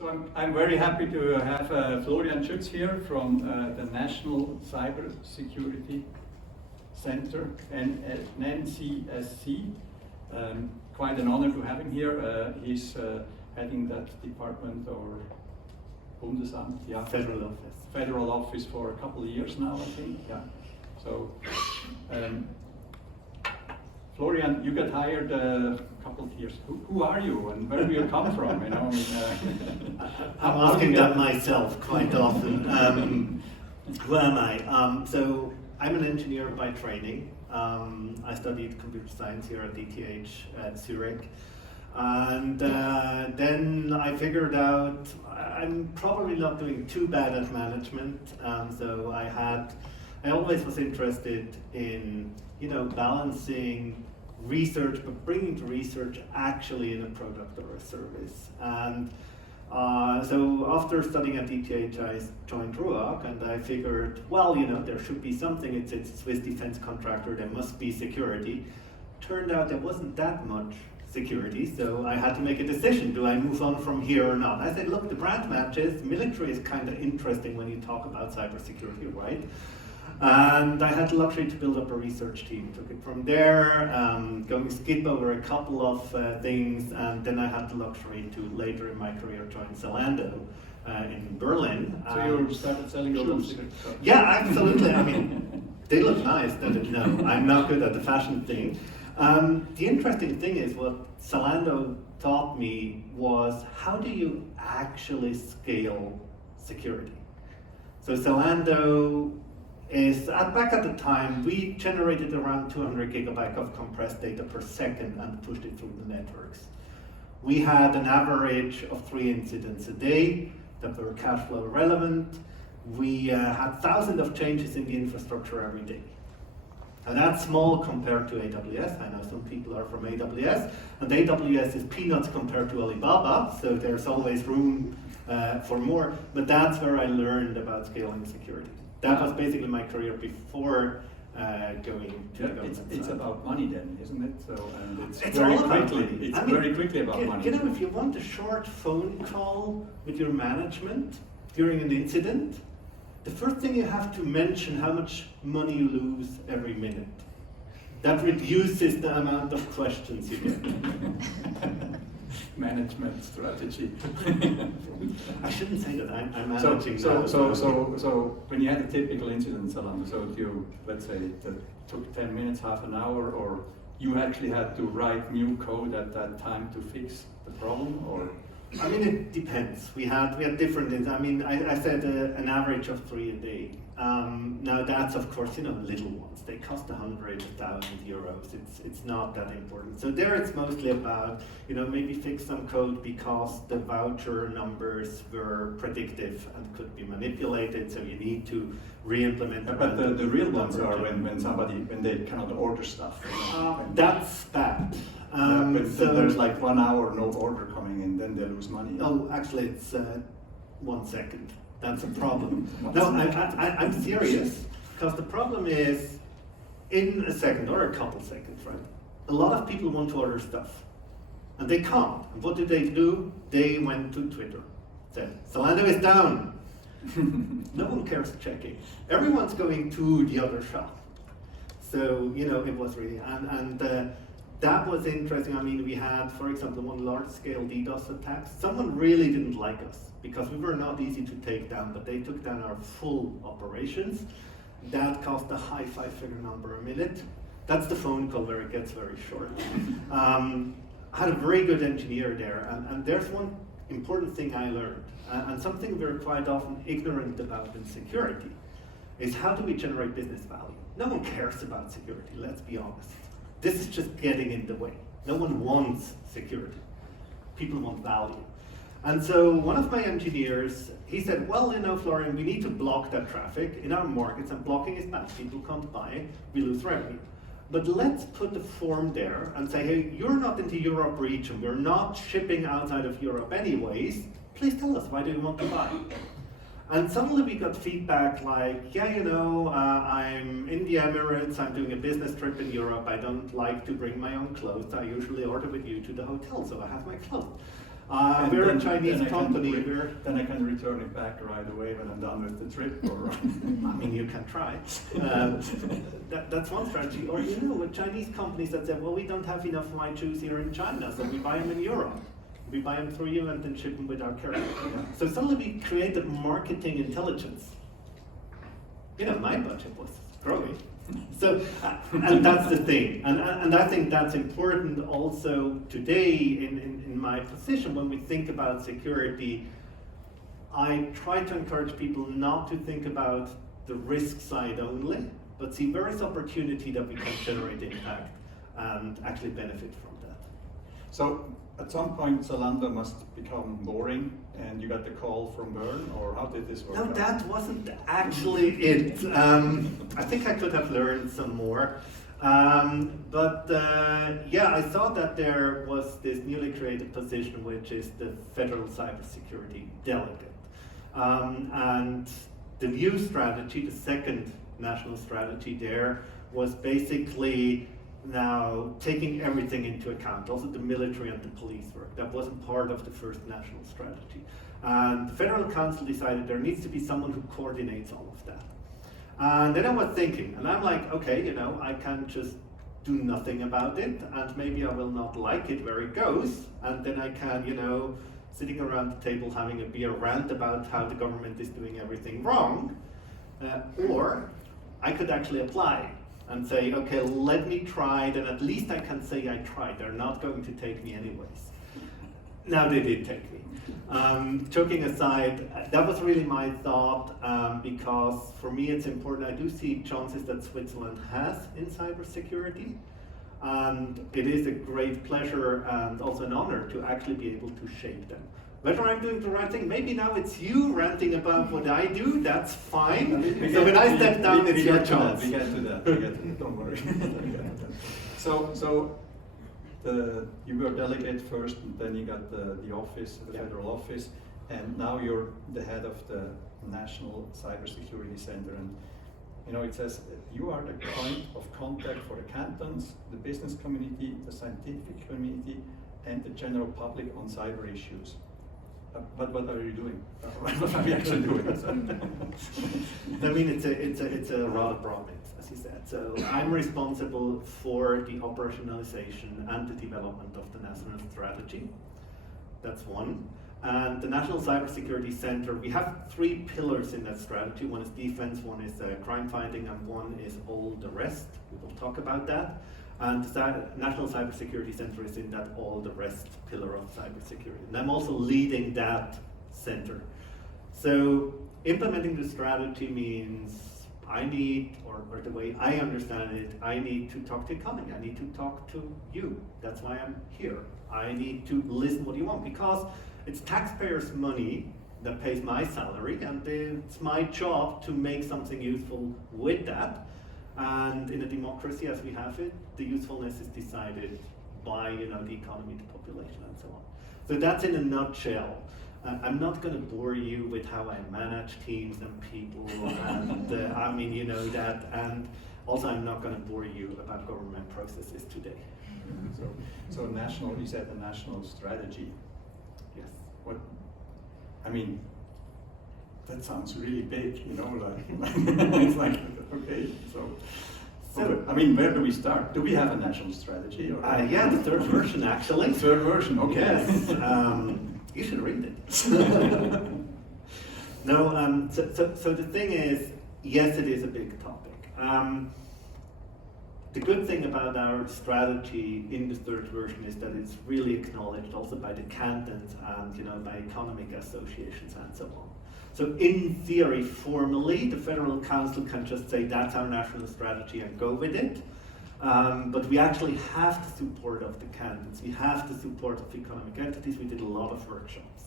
So I'm very happy to have Florian Schütz here from the National Cybersecurity Center, NCSC. Quite an honor to have him here. He's heading that department or Bundesamt, yeah. Federal office for a couple of years now, I think, yeah. So, Florian, you got hired a couple of years. Who are you and where do you come from? You know, I'm asking that myself quite often. Who am I? So I'm an engineer by training. I studied computer science here at ETH Zurich. And then I figured out I'm probably not doing too bad at management. So I always was interested in, balancing research, but bringing the research actually in a product or a service. And so after studying at ETH, I joined RUAG, and I figured, well, there should be something. It's a Swiss defense contractor. There must be security. Turned out there wasn't that much security, so I had to make a decision. Do I move on from here or not? I said, look, the brand matches. Military is kind of interesting when you talk about cybersecurity, right? And I had the luxury to build up a research team. Took it from there, going to skip over a couple of things, and then I had the luxury to later in my career join Zalando in Berlin. So you started selling shoes? Yeah, absolutely. I mean, they look nice, don't they? No, I'm not good at the fashion thing. The interesting thing is what Zalando taught me was how do you actually scale security? So Zalando is, back at the time, we generated around 200 gigabytes of compressed data per second and pushed it through the networks. We had an average of 3 incidents a day that were cash flow relevant. We had thousands of changes in the infrastructure every day. And that's small compared to AWS. I know some people are from AWS, and AWS is peanuts compared to Alibaba, so there's always room for more. But that's where I learned about scaling security. That was basically my career before going to the government. It's about money then, isn't it? So, and it's very quickly. It's very quickly about money. If you want a short phone call with your management during an incident, the first thing you have to mention how much money you lose every minute. That reduces the amount of questions you get. Management strategy. I shouldn't say that. I'm managing. So when you had a typical incident, Zalando, so you, let's say that took 10 minutes, half an hour, or you actually had to write new code at that time to fix the problem, or? I mean, it depends. We had different things. I mean, I said an average of 3 a day. Now that's of course, little ones. They cost 100,000 euros. It's not that important. So there it's mostly about, maybe fix some code because the voucher numbers were predictive and could be manipulated. So you need to re-implement. But the real ones are when they cannot order stuff. That's bad. So there's like 1 hour no order coming in, then they lose money. Oh, actually, it's 1 second. That's a problem. No, I'm serious, because the problem is, in a second or a couple seconds, right? A lot of people want to order stuff, and they can't. And what do? They went to Twitter, said, Zalando is down. No one cares checking. Everyone's going to the other shop. So, it was really, and that was interesting. I mean, we had, for example, one large-scale DDoS attack. Someone really didn't like us because we were not easy to take down, but they took down our full operations. That cost a high 5-figure number a minute. That's the phone call where it gets very short. I had a very good engineer there, and there's one important thing I learned, and something we're quite often ignorant about in security, is how do we generate business value? No one cares about security, let's be honest. This is just getting in the way. No one wants security. People want value. And so one of my engineers, he said, well, Florian, we need to block that traffic in our markets, and blocking is bad. People can't buy, we lose revenue. But let's put the form there and say, hey, you're not in the Europe region. We're not shipping outside of Europe anyways. Please tell us, why do you want to buy? And suddenly we got feedback like, yeah, I'm in the Emirates, I'm doing a business trip in Europe, I don't like to bring my own clothes, I usually order with you to the hotel, so I have my clothes. And we're a then Chinese I can company. then I can return it back right away when I'm done with the trip. Or I mean, you can try. That's one strategy. Or, with Chinese companies that say, well, we don't have enough white Jews here in China, so we buy them in Europe. We buy them through you and then ship them with our carrier. So suddenly we created marketing intelligence. My budget was growing. So, and that's the thing. And I think that's important also today in my position when we think about security. I try to encourage people not to think about the risk side only, but see where is opportunity that we can generate impact and actually benefit from that. So at some point Zalando must become boring and you got the call from Bern, or how did this work No, out? that wasn't actually it. I think I could have learned some more. Yeah, I saw that there was this newly created position, which is the Federal Cybersecurity Delegate. And the new strategy, the second national strategy there, was basically now taking everything into account, also the military and the police work. That wasn't part of the first national strategy. And the Federal Council decided there needs to be someone who coordinates all of that. And then I was thinking, and I'm like, okay, I can't just do nothing about it, and maybe I will not like it where it goes, and then I can, sitting around the table having a beer rant about how the government is doing everything wrong, or I could actually apply and say, okay, let me try, then at least I can say I tried. They're not going to take me anyways. Now they did take me. Joking aside, that was really my thought, because for me it's important. I do see chances that Switzerland has in cybersecurity, and it is a great pleasure and also an honor to actually be able to shape them. Whether I'm doing the right thing, maybe now it's you ranting about what I do, that's fine. So when I step down, it's your chance. We get to that, don't worry. So you were delegate first, and then you got the office, the federal office, and now you're the head of the National Cybersecurity Center. And it says you are the point of contact for the cantons, the business community, the scientific community, and the general public on cyber issues. But what are you doing? What are we actually doing? I mean, it's a rather broad mix, as you said. So I'm responsible for the operationalization and the development of the national strategy. That's one. And the National Cybersecurity Center, we have three pillars in that strategy. One is defense, one is crime fighting, and one is all the rest. We will talk about that. And the National Cybersecurity Center is in that all the rest pillar of cybersecurity. And I'm also leading that center. So implementing the strategy means I need, or the way I understand it, I need to talk to the economy. I need to talk to you. That's why I'm here. I need to listen what you want, because it's taxpayers' money that pays my salary, and it's my job to make something useful with that. And in a democracy as we have it, the usefulness is decided by the economy, the population, and so on. So that's in a nutshell. I'm not going to bore you with how I manage teams and people, and I mean, that. And also, I'm not going to bore you about government processes today. So national, you said the national strategy. Yes. What? I mean, that sounds really big, like it's like, okay, so I mean, where do we start? Do we have a national strategy? Or yeah, the third version actually. Third version, okay. Yes, you should read it. No, so the thing is, yes, it is a big topic. The good thing about our strategy in the third version is that it's really acknowledged also by the cantons and by economic associations and so on. So in theory, formally, the Federal Council can just say that's our national strategy and go with it. But we actually have the support of the cantons. We have the support of economic entities. We did a lot of workshops.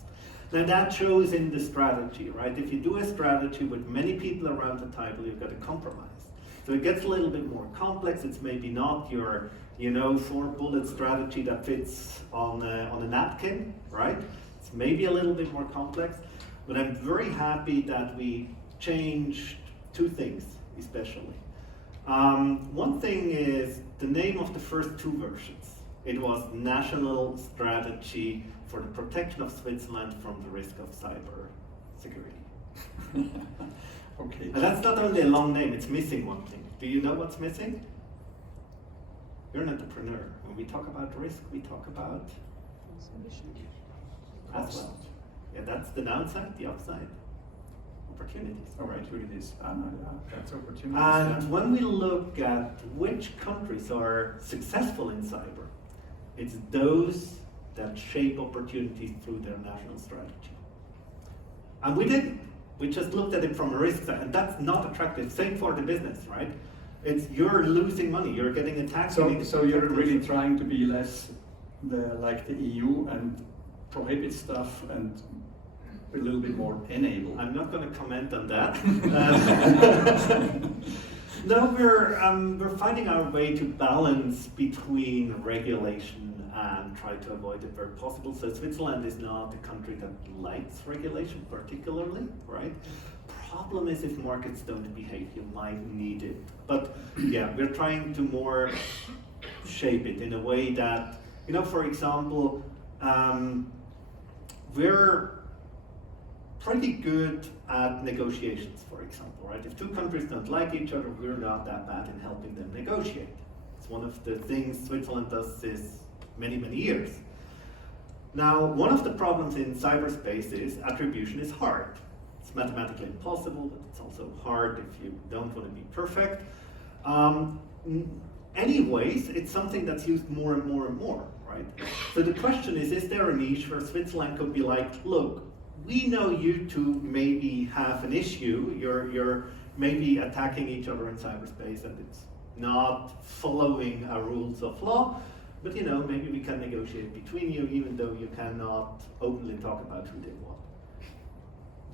Now that shows in the strategy, right? If you do a strategy with many people around the table, you've got a compromise. So it gets a little bit more complex. It's maybe not your 4-bullet strategy that fits on a napkin, right? It's maybe a little bit more complex. But I'm very happy that we changed two things, especially. One thing is the name of the first two versions. It was National Strategy for the Protection of Switzerland from the Risk of Cyber Security. Okay. And that's not only a long name, it's missing one thing. Do you know what's missing? You're an entrepreneur. When we talk about risk, we talk about as well. Yeah, that's the downside, the upside. Opportunities. Opportunities. That's opportunities. And when we look at which countries are successful in cyber, it's those that shape opportunities through their national strategy. And we didn't. We just looked at it from a risk side, and that's not attractive. Same for the business, right? It's you're losing money, you're getting attacked. So you're really trying to be less like the EU and prohibit stuff and a little bit more enable. I'm not going to comment on that. No, we're finding our way to balance between regulation and try to avoid it where possible. So Switzerland is not a country that likes regulation particularly, right? Problem is if markets don't behave, you might need it. But yeah, we're trying to more shape it in a way that, for example, we're pretty good at negotiations, for example, right? If two countries don't like each other, we're not that bad in helping them negotiate. It's one of the things Switzerland does this many, many years. Now, one of the problems in cyberspace is attribution is hard. It's mathematically impossible, but it's also hard if you don't want to be perfect. Anyways, it's something that's used more and more and more, right? So the question is there a niche where Switzerland could be like, look, we know you two maybe have an issue, you're maybe attacking each other in cyberspace and it's not following our rules of law, but maybe we can negotiate between you even though you cannot openly talk about who did what.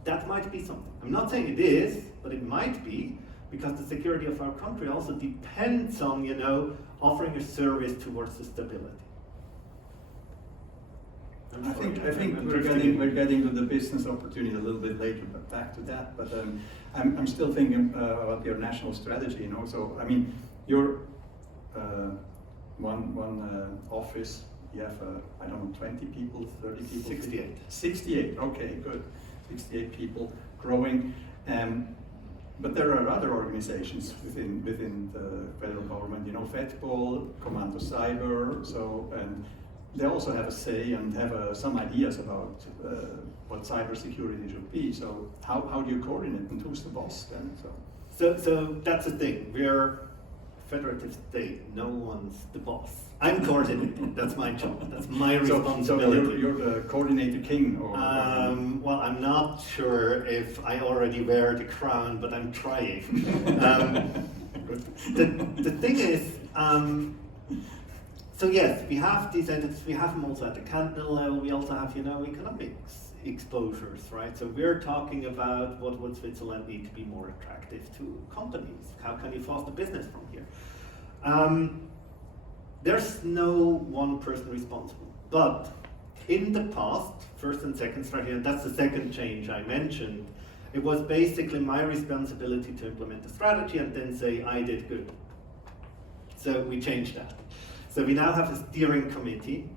That might be something. I'm not saying it is, but it might be, because the security of our country also depends on, offering a service towards the stability. I think we're getting to the business opportunity a little bit later, but back to that. But I'm still thinking about your national strategy. So I mean, your one office. You have 20 people, 30 people. 68. 68. Okay, good. 68 people, growing. But there are other organizations within the federal government. FedPol, Commando Cyber. And they also have a say and have some ideas about what cybersecurity should be. So how do you coordinate, and who's the boss then? So that's the thing. We're a federative state. No one's the boss. I'm coordinating. That's my job. That's my responsibility. So you're the coordinator king, or? Well, I'm not sure if I already wear the crown, but I'm trying. The thing is. So yes, we have these entities, we have them also at the cantonal level, we also have, economics exposures, right? So we're talking about what would Switzerland need to be more attractive to companies? How can you foster business from here? There's no one person responsible, but in the past, first and second strategy, and that's the second change I mentioned, it was basically my responsibility to implement the strategy and then say, I did good. So we changed that. So we now have a steering committee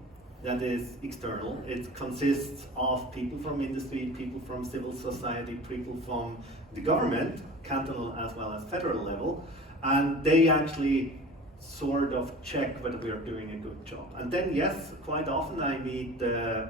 that is external. It consists of people from industry, people from civil society, people from the government, cantonal as well as federal level, and they actually sort of check whether we are doing a good job. And then yes, quite often I meet the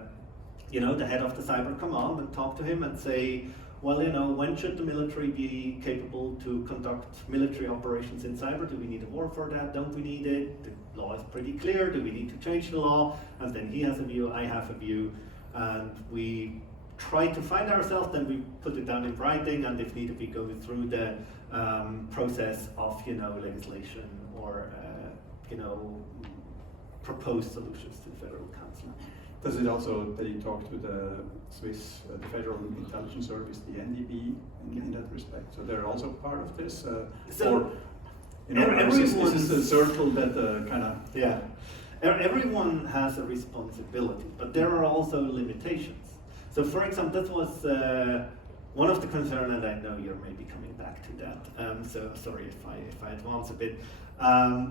head of the cyber command and talk to him and say, well, when should the military be capable to conduct military operations in cyber? Do we need a war for that? Don't we need it? The law is pretty clear. Do we need to change the law? And then he has a view, I have a view, and we try to find ourselves, then we put it down in writing, and if needed, we go through the process of, legislation or, proposed solutions to the Federal Council. Does it also that you talk to the Swiss, the Federal Intelligence Service, the NDB, in that respect? So they're also part of this? This is a circle that kind of... Yeah. Everyone has a responsibility, but there are also limitations. So for example, that was one of the concerns, and I know you're maybe coming back to that, so sorry if I advance a bit.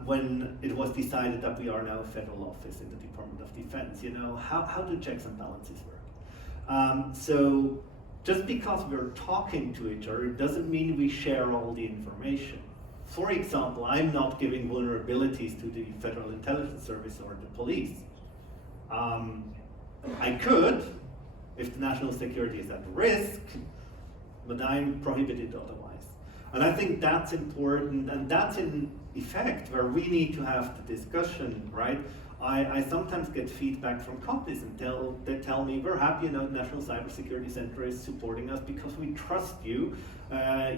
when it was decided that we are now a federal office in the Department of Defense. You know, how do checks and balances work? So just because we're talking to each other, it doesn't mean we share all the information. For example, I'm not giving vulnerabilities to the Federal Intelligence Service or the police. I could, if the national security is at risk, but I'm prohibited otherwise. And I think that's important, and that's in effect where we need to have the discussion, right? I sometimes get feedback from companies and they tell me, we're happy, you know, the National Cybersecurity Center is supporting us because we trust you.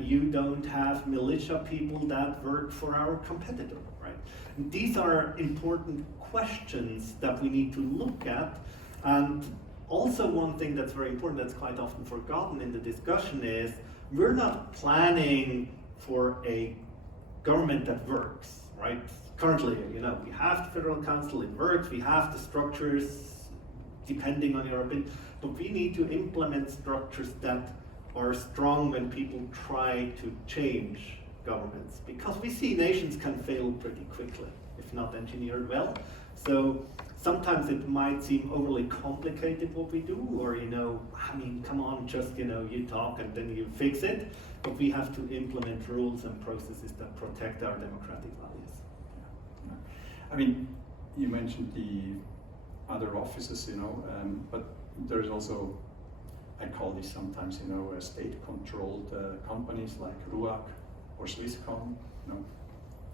You don't have militia people that work for our competitor, right? And these are important questions that we need to look at. And also one thing that's very important that's quite often forgotten in the discussion is we're not planning for a government that works, right? Currently, you know, we have the Federal Council, it works, we have the structures, depending on your opinion, but we need to implement structures that are strong when people try to change governments, because we see nations can fail pretty quickly, if not engineered well. So sometimes it might seem overly complicated what we do, or, you know, I mean, come on, just, you know, you talk and then you fix it, but we have to implement rules and processes that protect our democratic values. I mean, you mentioned the other offices, you know, but there's also, I call these sometimes, you know, state-controlled companies like RUAG or Swisscom. You know,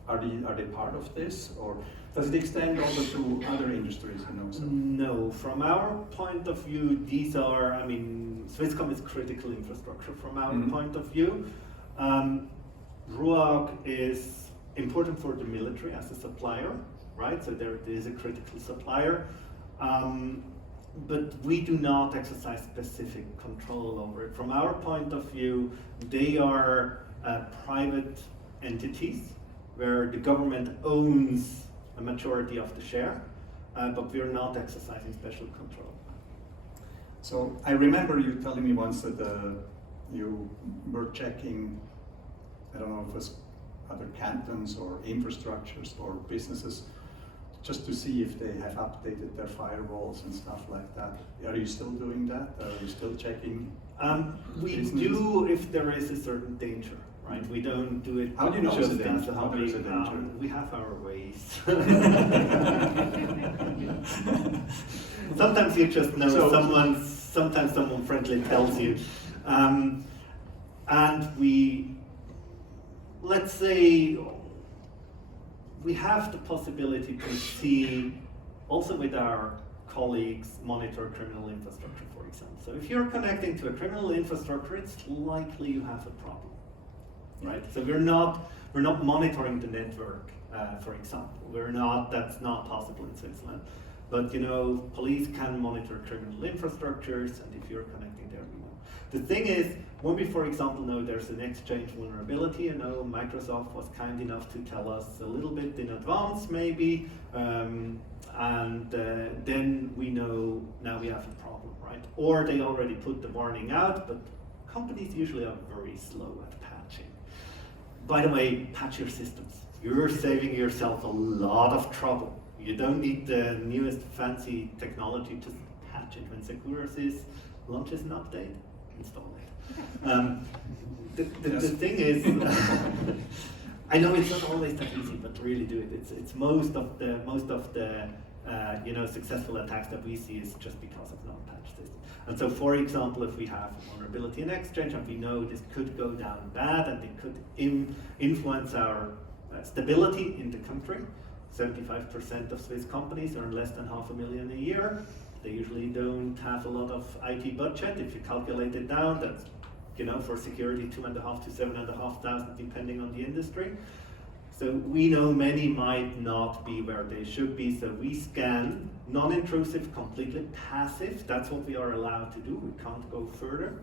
are they part of this, or does it extend also to other industries? You know, so? No, from our point of view, these are, I mean, Swisscom is critical infrastructure from our point of view. RUAG is important for the military as a supplier, right? So there is a critical supplier. But we do not exercise specific control over it. From our point of view, they are private entities where the government owns a majority of the share, but we are not exercising special control. So I remember you telling me once that you were checking, I don't know if it was other cantons or infrastructures or businesses, just to see if they have updated their firewalls and stuff like that. Are you still doing that? Are you still checking? We do if there is a certain danger, right? We don't do it. How do you know just it's a danger? as a How hobby. there is a danger? We have our ways. Sometimes you just know sometimes someone friendly tells you. And we, let's say, we have the possibility to see, also with our colleagues, monitor criminal infrastructure, for example. So if you're connecting to a criminal infrastructure, it's likely you have a problem, right? So we're not monitoring the network, for example. That's not possible in Switzerland. But, you know, police can monitor criminal infrastructures, and if you're connecting there, we know. The thing is, when we, for example, know there's an exchange vulnerability, you know, Microsoft was kind enough to tell us a little bit in advance, maybe, and then we know now we have a problem, right? Or they already put the warning out, but companies usually are very slow at patching. By the way, patch your systems. You're saving yourself a lot of trouble. You don't need the newest fancy technology to patch it. When Securosys launches an update, install it. The thing is, I know it's not always that easy, but really do it. It's most of the you know, successful attacks that we see is just because of non-patch systems. And so, for example, if we have a vulnerability in Exchange and we know this could go down bad and it could influence our stability in the country. 75% of Swiss companies earn less than $500,000 a year. They usually don't have a lot of IT budget. If you calculate it down, that's, you know, for security, 2,500 to 7,500, depending on the industry. So we know many might not be where they should be. So we scan, non-intrusive, completely passive. That's what we are allowed to do. We can't go further.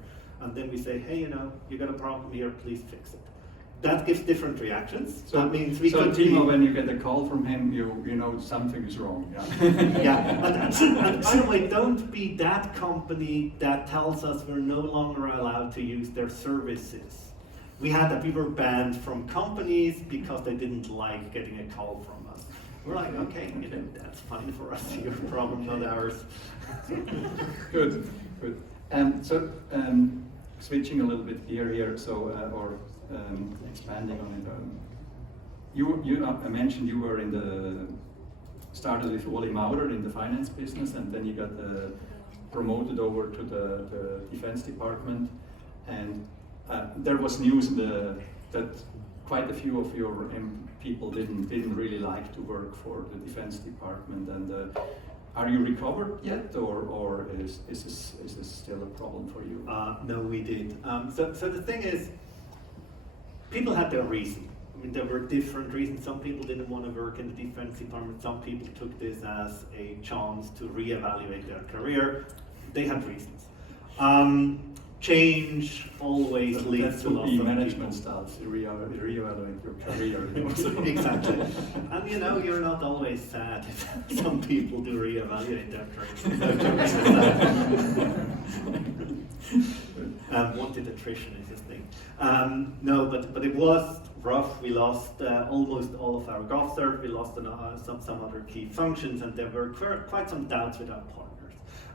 And then we say, hey, you know, you got a problem here, please fix it. That gives different reactions. So that means we could Timo, when you get a call from him, you know something is wrong. Yeah. Yeah. And by the way, don't be that company that tells us we're no longer allowed to use their services. We had that we were banned from companies because they didn't like getting a call from us. We're like, okay, that's funny for us, your problem, not ours. Good, good. Switching a little bit here, so expanding on it. I mentioned you were started with Oli Maurer in the finance business, and then you got promoted over to the defense department, and there was news that quite a few of your people didn't really like to work for the defense department. And are you recovered yet, or is this still a problem for you? No, we did. So the thing is, people had their reason. I mean, there were different reasons. Some people didn't want to work in the defense department. Some people took this as a chance to reevaluate their career. They had reasons. Change always leads to lots of management styles. Reevaluate your career. Exactly. And you're not always sad if some people do reevaluate their career. Wanted attrition is this thing. No, but it was rough. We lost almost all of our GovCert. We lost some other key functions, and there were quite some doubts with our partners.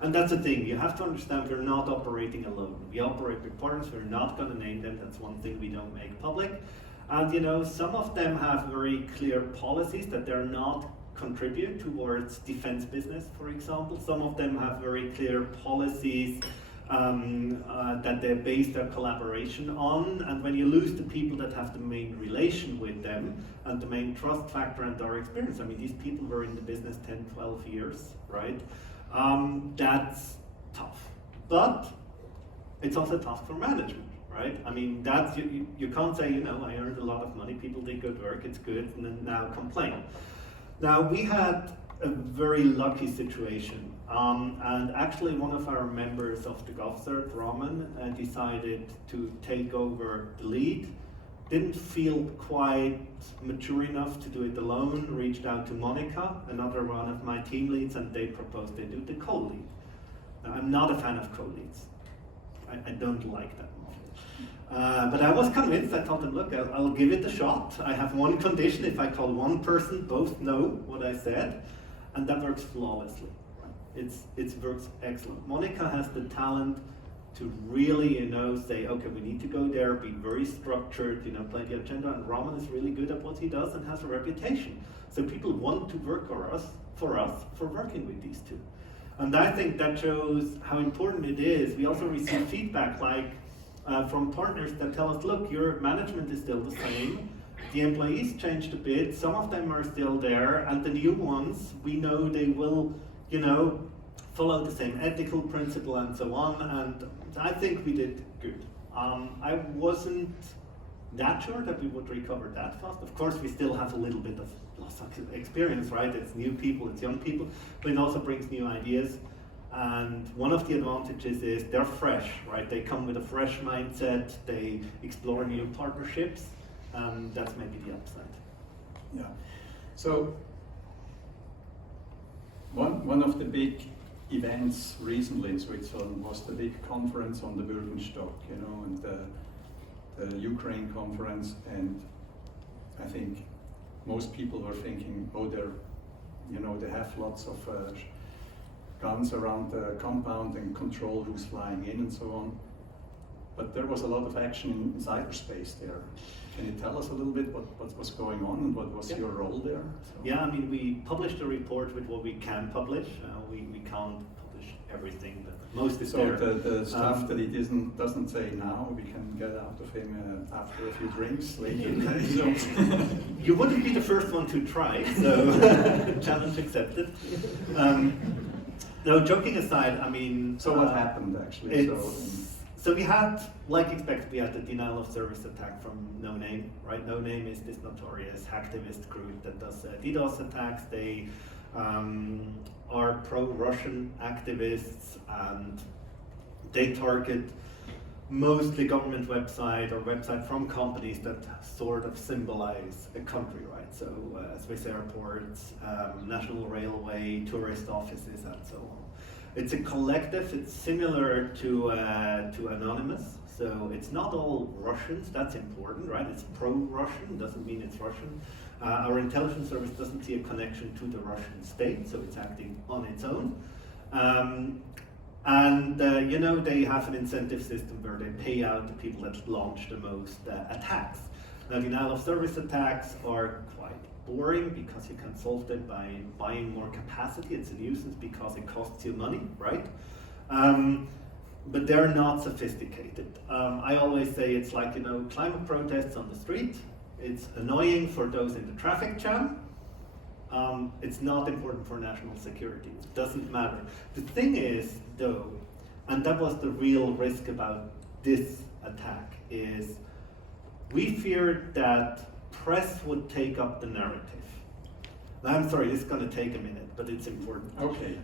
And that's the thing, you have to understand we're not operating alone. We operate with partners, we're not going to name them, that's one thing we don't make public. And some of them have very clear policies that they're not contribute towards defense business, for example. Some of them have very clear policies that they base their collaboration on, and when you lose the people that have the main relation with them and the main trust factor and our experience, I mean, these people were in the business 10, 12 years, right? That's tough, but it's also tough for management, right? I mean, that's you can't say, I earned a lot of money, people did good work, it's good, and then now complain. Now, we had a very lucky situation, and actually one of our members of the GovCert, Roman, decided to take over the lead. Didn't feel quite mature enough to do it alone, reached out to Monica, another one of my team leads, and they proposed they do the co-lead. Now, I'm not a fan of co-leads. I don't like that model. But I was convinced. I told them, look, I'll give it a shot. I have one condition. If I call one person, both know what I said, and that works flawlessly. It works excellent. Monica has the talent to really, say, okay, we need to go there, be very structured, play the agenda, and Roman is really good at what he does and has a reputation. So people want to work for working with these two. And I think that shows how important it is. We also receive feedback from partners that tell us, look, your management is still the same, the employees changed a bit, some of them are still there, and the new ones, we know they will, follow the same ethical principle and so on, and I think we did good. I wasn't that sure that we would recover that fast. Of course, we still have a little bit of loss of experience, right? It's new people, it's young people, but it also brings new ideas. And one of the advantages is they're fresh, right? They come with a fresh mindset, they explore new partnerships, and that's maybe the upside. Yeah. So, one of the big events recently in Switzerland was the big conference on the Bürgenstock, and the Ukraine conference, and I think most people were thinking, oh, they have lots of guns around the compound and control who's flying in and so on. But there was a lot of action in cyberspace there. Can you tell us a little bit what was going on and what was your role there? So. Yeah, I mean, we published a report with what we can publish. We can't publish everything, but most is there. So the stuff that he doesn't say now, we can get out of him after a few drinks later. So. You wouldn't be the first one to try, so challenge accepted. No, joking aside, I mean... So what happened actually? So we had, like expected, we had the denial of service attack from No Name, right? No Name is this notorious hacktivist group that does DDoS attacks. They are pro-Russian activists, and they target mostly government website or website from companies that sort of symbolize a country, right? So Swiss airports, national railway, tourist offices, and so on. It's a collective. It's similar to Anonymous. So it's not all Russians, that's important, right? It's pro-Russian, doesn't mean it's Russian. Our intelligence service doesn't see a connection to the Russian state, so it's acting on its own. You know, they have an incentive system where they pay out the people that launch the most attacks. Now, denial of service attacks are quite boring because you can solve them by buying more capacity. It's a nuisance because it costs you money, right? But they're not sophisticated. I always say it's like, you know, climate protests on the street. It's annoying for those in the traffic jam. It's not important for national security. It doesn't matter. The thing is, though, and that was the real risk about this attack, is we feared that press would take up the narrative. Now, I'm sorry, this is going to take a minute, but it's important. Okay.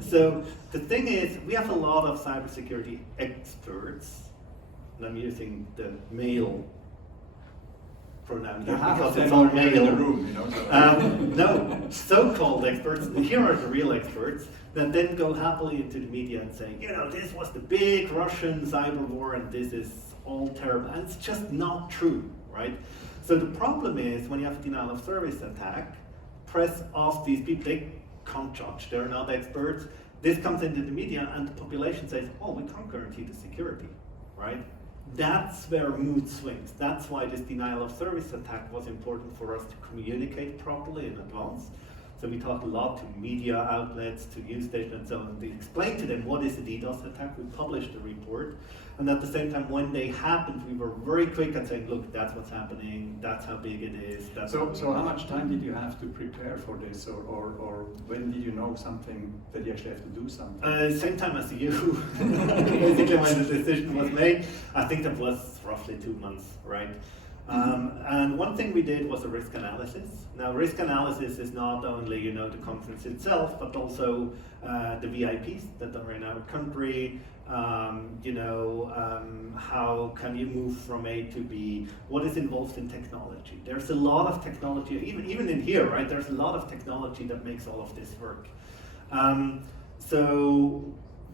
So the thing is, we have a lot of cybersecurity experts, and I'm using the male pronoun here because it's all male. In the room, you know, no, so-called experts. Here are the real experts that then go happily into the media and say, you know, this was the big Russian cyber war, and this is all terrible, and it's just not true, right? So the problem is when you have a denial of service attack, press asks these people, they can't judge, they're not experts. This comes into the media and the population says, oh, we can't guarantee the security, right? That's where mood swings. That's why this denial of service attack was important for us to communicate properly in advance. So we talked a lot to media outlets, to news stations and so on. We explained to them what is a DDoS attack. We published a report. And at the same time, when they happened, we were very quick at saying, look, that's what's happening, that's how big it is. So how much time did you have to prepare for this, or when did you know something that you actually have to do something? Same time as you, basically when the decision was made. I think that was roughly 2 months, right? And one thing we did was a risk analysis. Now, risk analysis is not only, you know, the conference itself, but also the VIPs that are in our country. How can you move from A to B? What is involved in technology? There's a lot of technology, even in here, right? There's a lot of technology that makes all of this work. So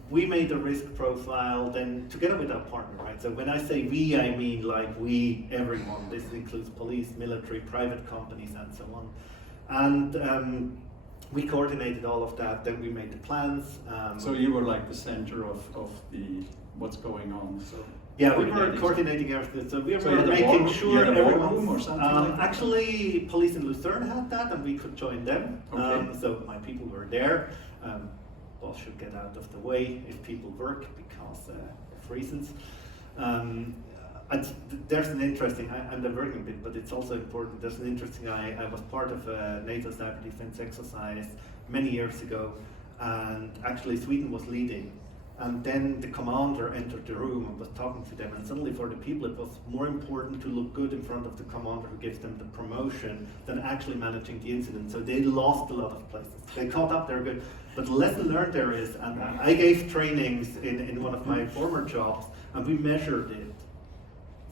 we made a risk profile then together with our partner, right? So when I say we, I mean like we, everyone. This includes police, military, private companies, and so on. And we coordinated all of that, then we made the plans. So you were like the center of the what's going on. So yeah, we were coordinating everything. So we were making sure everyone. Or something like that? Actually, police in Lucerne had that, and we could join them. Okay. So my people were there. Boss should get out of the way if people work because of reasons. There's an interesting, I'm diverting a bit, but it's also important. There's an interesting, I was part of a NATO cyber defense exercise many years ago, and actually Sweden was leading. And then the commander entered the room and was talking to them, and suddenly for the people it was more important to look good in front of the commander who gives them the promotion than actually managing the incident. So they lost a lot of places. They caught up, they're good. But the lesson learned there is, and I gave trainings in one of my former jobs, and we measured it.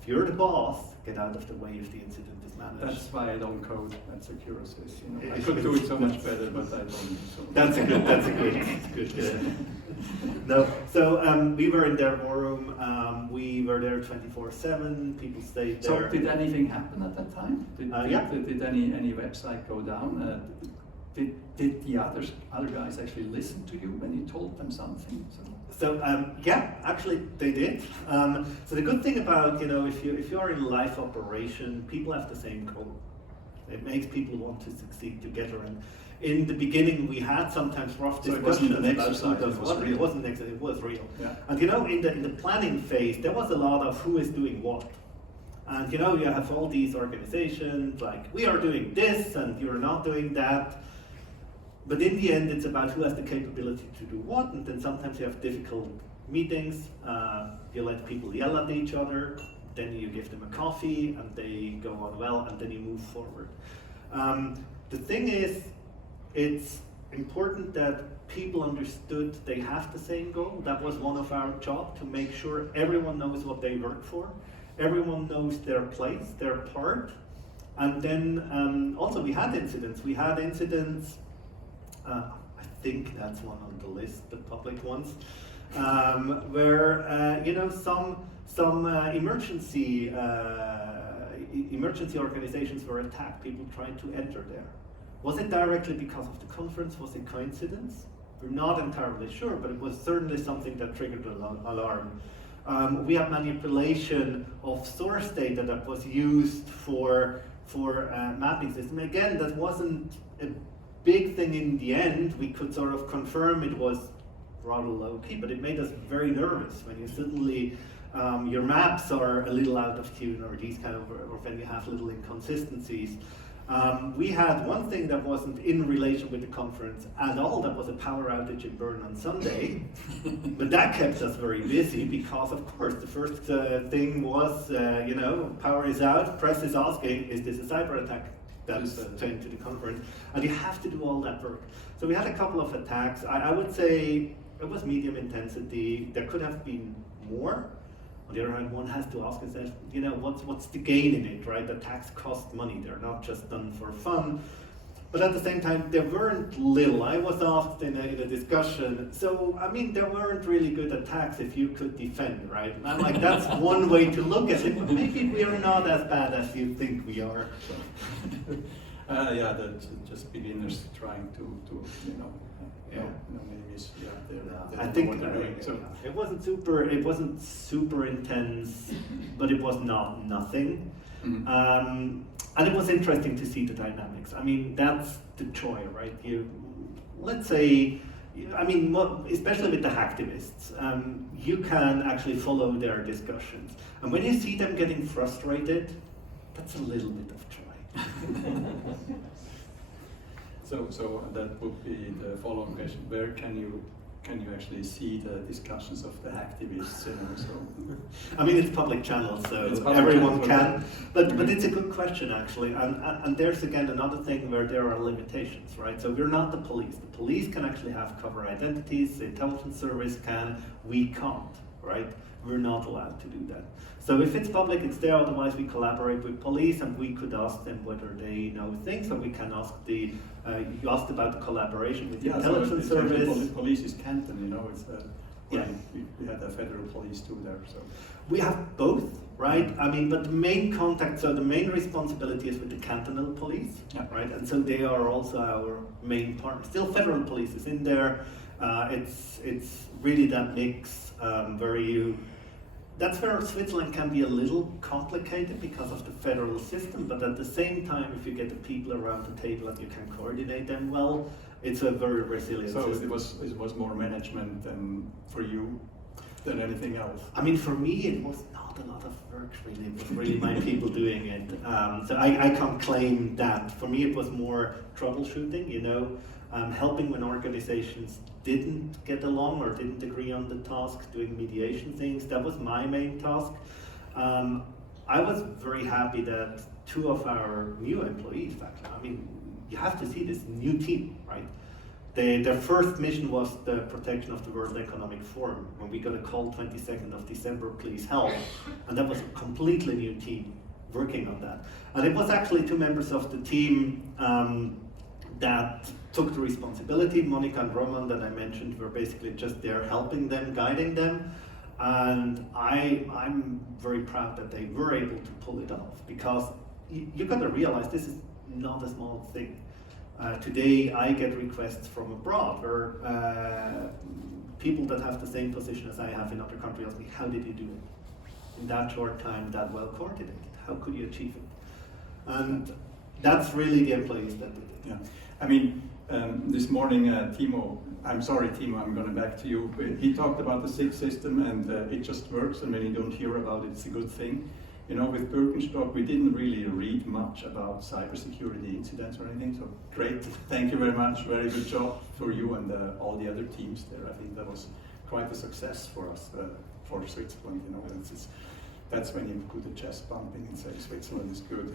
If you're the boss, get out of the way if the incident is managed. That's why I don't code at Securosys. You know, I could do it so much better, but I don't. So. That's good. No, so we were in their war room. We were there 24/7. People stayed there. So did anything happen at that time? Yeah. Did any website go down? Did the other guys actually listen to you when you told them something? So yeah, actually they did. So the good thing about, you know, if you are in live operation, people have the same goal. It makes people want to succeed together. And in the beginning, we had sometimes rough discussions about it wasn't an exercise, it was real. Yeah. And you know, in the planning phase, there was a lot of who is doing what. And you know, you have all these organizations like, we are doing this and you're not doing that. But in the end, it's about who has the capability to do what, and then sometimes you have difficult meetings. You let people yell at each other, then you give them a coffee, and they go on well, and then you move forward. The thing is, it's important that people understood they have the same goal. That was one of our jobs, to make sure everyone knows what they work for, everyone knows their place, their part, and then also we had incidents. I think that's one on the list, the public ones, where you know, some Some emergency organizations were attacked. People tried to enter there. Was it directly because of the conference? Was it coincidence? We're not entirely sure, but it was certainly something that triggered an alarm. We had manipulation of source data that was used for mapping system. Again, that wasn't a big thing in the end. We could sort of confirm it was rather low key, but it made us very nervous when you suddenly your maps are a little out of tune, or these kind of, or when you have little inconsistencies. We had one thing that wasn't in relation with the conference at all. That was a power outage in Bern on Sunday, but that kept us very busy because, of course, the first thing was, power is out. Press is asking, is this a cyber attack that's turned to the conference? And you have to do all that work. So we had a couple of attacks. I would say it was medium intensity. There could have been more. On the other hand, one has to ask himself, what's the gain in it, right? Attacks cost money. They're not just done for fun. But at the same time, they weren't little. I was asked in a discussion, so, there weren't really good attacks if you could defend, right? And I'm like, that's one way to look at it, but maybe we are not as bad as you think we are. That's just beginners trying to I think it wasn't super intense, but it was not nothing. Mm-hmm. And it was interesting to see the dynamics. That's the joy, right? Especially with the hacktivists, you can actually follow their discussions. And when you see them getting frustrated, that's a little bit of joy. So that would be the follow-up question. Where can you actually see the discussions of the activists? It's public channels, so everyone can. But it's a good question actually, and there's again another thing where there are limitations, right? So we're not the police. The police can actually have cover identities. The intelligence service can. We can't, right? We're not allowed to do that. So if it's public, it's there. Otherwise, we collaborate with police, and we could ask them whether they know things, or we can ask you asked about the collaboration with the intelligence service. Police is Canton, we had the federal police too there. So we have both, right? But the main contact, so the main responsibility is with the cantonal police, right? And so they are also our main partner. Still, federal police is in there. It's really that mix that's where Switzerland can be a little complicated because of the federal system, but at the same time, if you get the people around the table and you can coordinate them well, it's a very resilient system. So it was more management for you than anything else? For me, it was not a lot of work really. It was really my people doing it. So I can't claim that. For me, it was more troubleshooting, helping when organizations didn't get along or didn't agree on the task, doing mediation things. That was my main task. I was very happy that two of our new employees, actually, you have to see this new team, right? Their first mission was the protection of the World Economic Forum. When we got a call 22nd of December, please help. And that was a completely new team working on that. And it was actually two members of the team that took the responsibility. Monica and Roman, that I mentioned, were basically just there helping them, guiding them. And I'm very proud that they were able to pull it off, because you got to realize this is not a small thing. Today I get requests from abroad where people that have the same position as I have in other countries ask me, how did you do it? In that short time, that well coordinated, how could you achieve it? And that's really the employees that did it. Yeah. This morning, Timo, I'm sorry, Timo, I'm going back to you. He talked about the SIG system, and it just works, and when you don't hear about it, it's a good thing. With Birkenstock, we didn't really read much about cybersecurity incidents or anything, so great, thank you very much, very good job for you and all the other teams there. I think that was quite a success for us, for Switzerland, that's when you put the chest pumping and say Switzerland is good,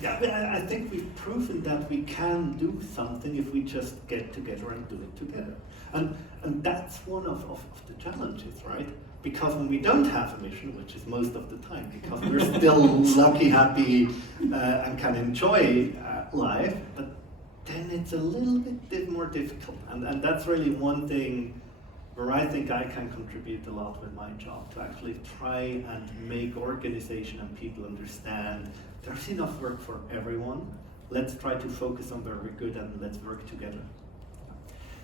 Yeah, I think we've proven that we can do something if we just get together and do it together. And that's one of the challenges, right? Because when we don't have a mission, which is most of the time, because we're still lucky, happy, and can enjoy life, but then it's a little bit more difficult. And that's really one thing where I think I can contribute a lot with my job to actually try and make organization and people understand there's enough work for everyone. Let's try to focus on where we're good and let's work together.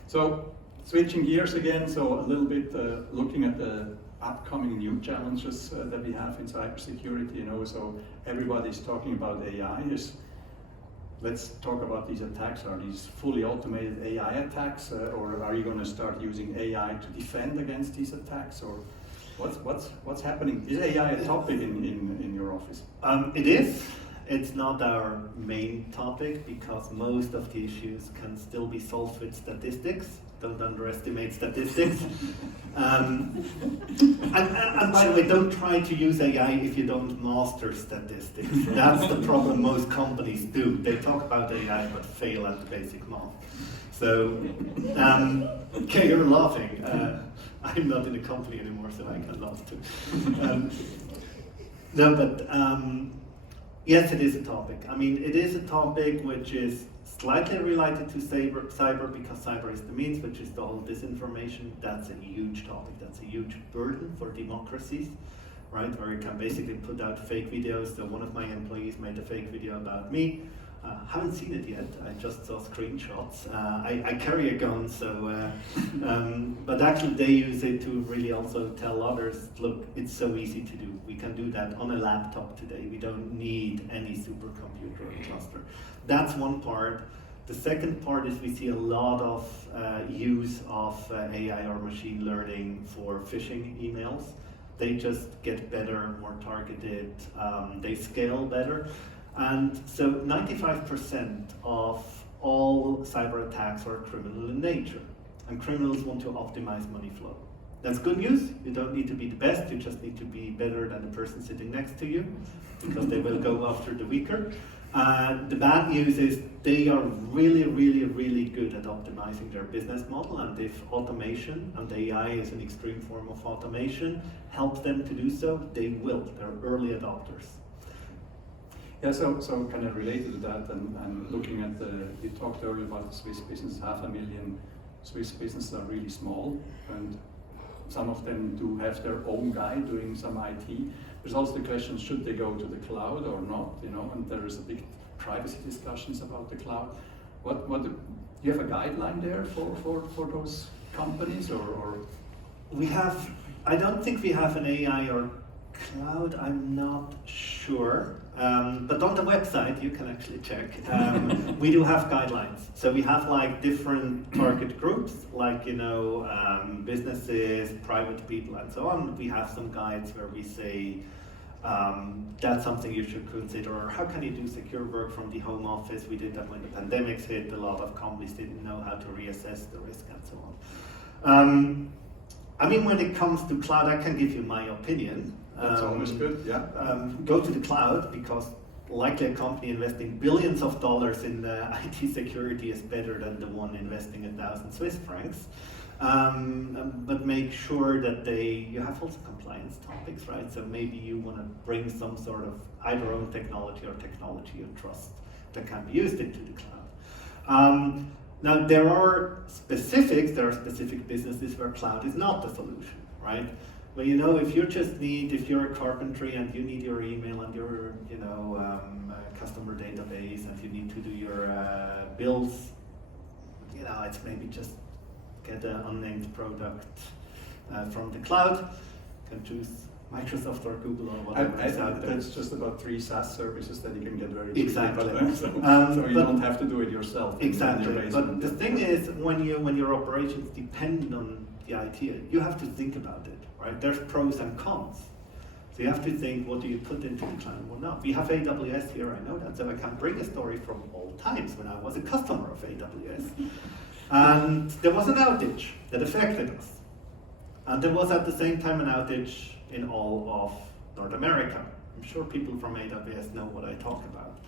So switching gears again, so a little bit looking at the upcoming new challenges that we have in cybersecurity, you know, so everybody's talking about AI. Let's talk about these attacks. Are these fully automated AI attacks, or are you going to start using AI to defend against these attacks, or what's happening? Is AI a topic in your office? It is. It's not our main topic because most of the issues can still be solved with statistics. Don't underestimate statistics. And by the way, don't try to use AI if you don't master statistics. That's the problem most companies do. They talk about AI but fail at the basic math. So, okay, you're laughing. I'm not in the company anymore, so I can laugh too. No, but yes, it is a topic. I mean, it is a topic which is slightly related to cyber because cyber is the means, which is the whole disinformation. That's a huge topic. That's a huge burden for democracies, right? Where you can basically put out fake videos. So one of my employees made a fake video about me. Haven't seen it yet. I just saw screenshots. I carry a gun, so but actually they use it to really also tell others, look, it's so easy to do. We can do that on a laptop today. We don't need any supercomputer or cluster. That's one part. The second part is we see a lot of use of AI or machine learning for phishing emails. They just get better, more targeted, they scale better. And so 95% of all cyber attacks are criminal in nature. And criminals want to optimize money flow. That's good news. You don't need to be the best, you just need to be better than the person sitting next to you, because they will go after the weaker. The bad news is they are really, really, really good at optimizing their business model, and if automation, and AI is an extreme form of automation, helps them to do so, they will. They're early adopters. Yeah, so kind of related to that, and looking at you talked earlier about the Swiss business, 500,000 Swiss businesses are really small, and some of them do have their own guy doing some IT. There's also the question, should they go to the cloud or not, you know, and there is a big privacy discussions about the cloud. Do you have a guideline there for those companies, or? We have, I don't think we have an AI or cloud, I'm not sure. But on the website, you can actually check. We do have guidelines. So we have like different target groups, like, you know, businesses, private people, and so on. We have some guides where we say, that's something you should consider, or how can you do secure work from the home office? We did that when the pandemics hit. A lot of companies didn't know how to reassess the risk and so on. I mean, when it comes to cloud, I can give you my opinion. That's always good, yeah. Go to the cloud, because likely a company investing billions of dollars in IT security is better than the one investing 1,000 Swiss francs. But make sure that you have also compliance topics, right? So maybe you want to bring some sort of either own technology or technology you trust that can be used into the cloud. Now there are specific businesses where cloud is not the solution, right? Well, you know, if you're a carpentry and you need your email and your, you know, customer database, and you need to do your bills, you know, it's maybe just get an unnamed product from the cloud. You can choose Microsoft or Google or whatever is out there. That's just about 3 SaaS services that you can get very cheaply. Exactly. So you don't have to do it yourself. Exactly. But the thing is, when your operations depend on the IT, you have to think about it, right? There's pros and cons. So you have to think, what do you put into the cloud? Well, no, we have AWS here, I know that, so I can bring a story from old times when I was a customer of AWS. And there was an outage that affected us. And there was at the same time an outage in all of North America. I'm sure people from AWS know what I talk about.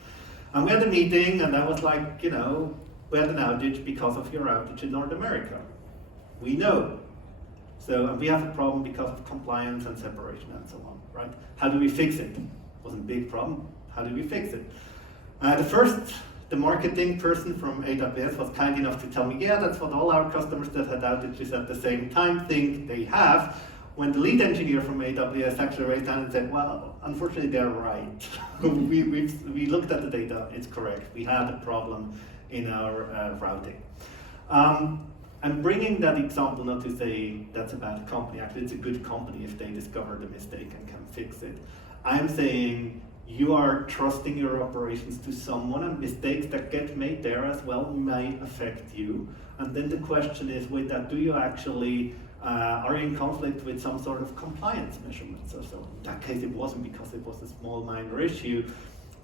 And we had a meeting, and I was like, you know, we had an outage because of your outage in North America. We know. So we have a problem because of compliance and separation and so on, right? How do we fix it? It wasn't a big problem. How do we fix it? The first the marketing person from AWS was kind enough to tell me, yeah, that's what all our customers that had outages at the same time think they have. When the lead engineer from AWS actually raised hand and said, well, unfortunately they're right. we looked at the data, it's correct. We had a problem in our routing. I'm bringing that example not to say that's a bad company. Actually, it's a good company if they discover the mistake and can fix it. I'm saying you are trusting your operations to someone, and mistakes that get made there as well may affect you. And then the question is, with that, do you actually, are you in conflict with some sort of compliance measurements or so? In that case, it wasn't, because it was a small minor issue.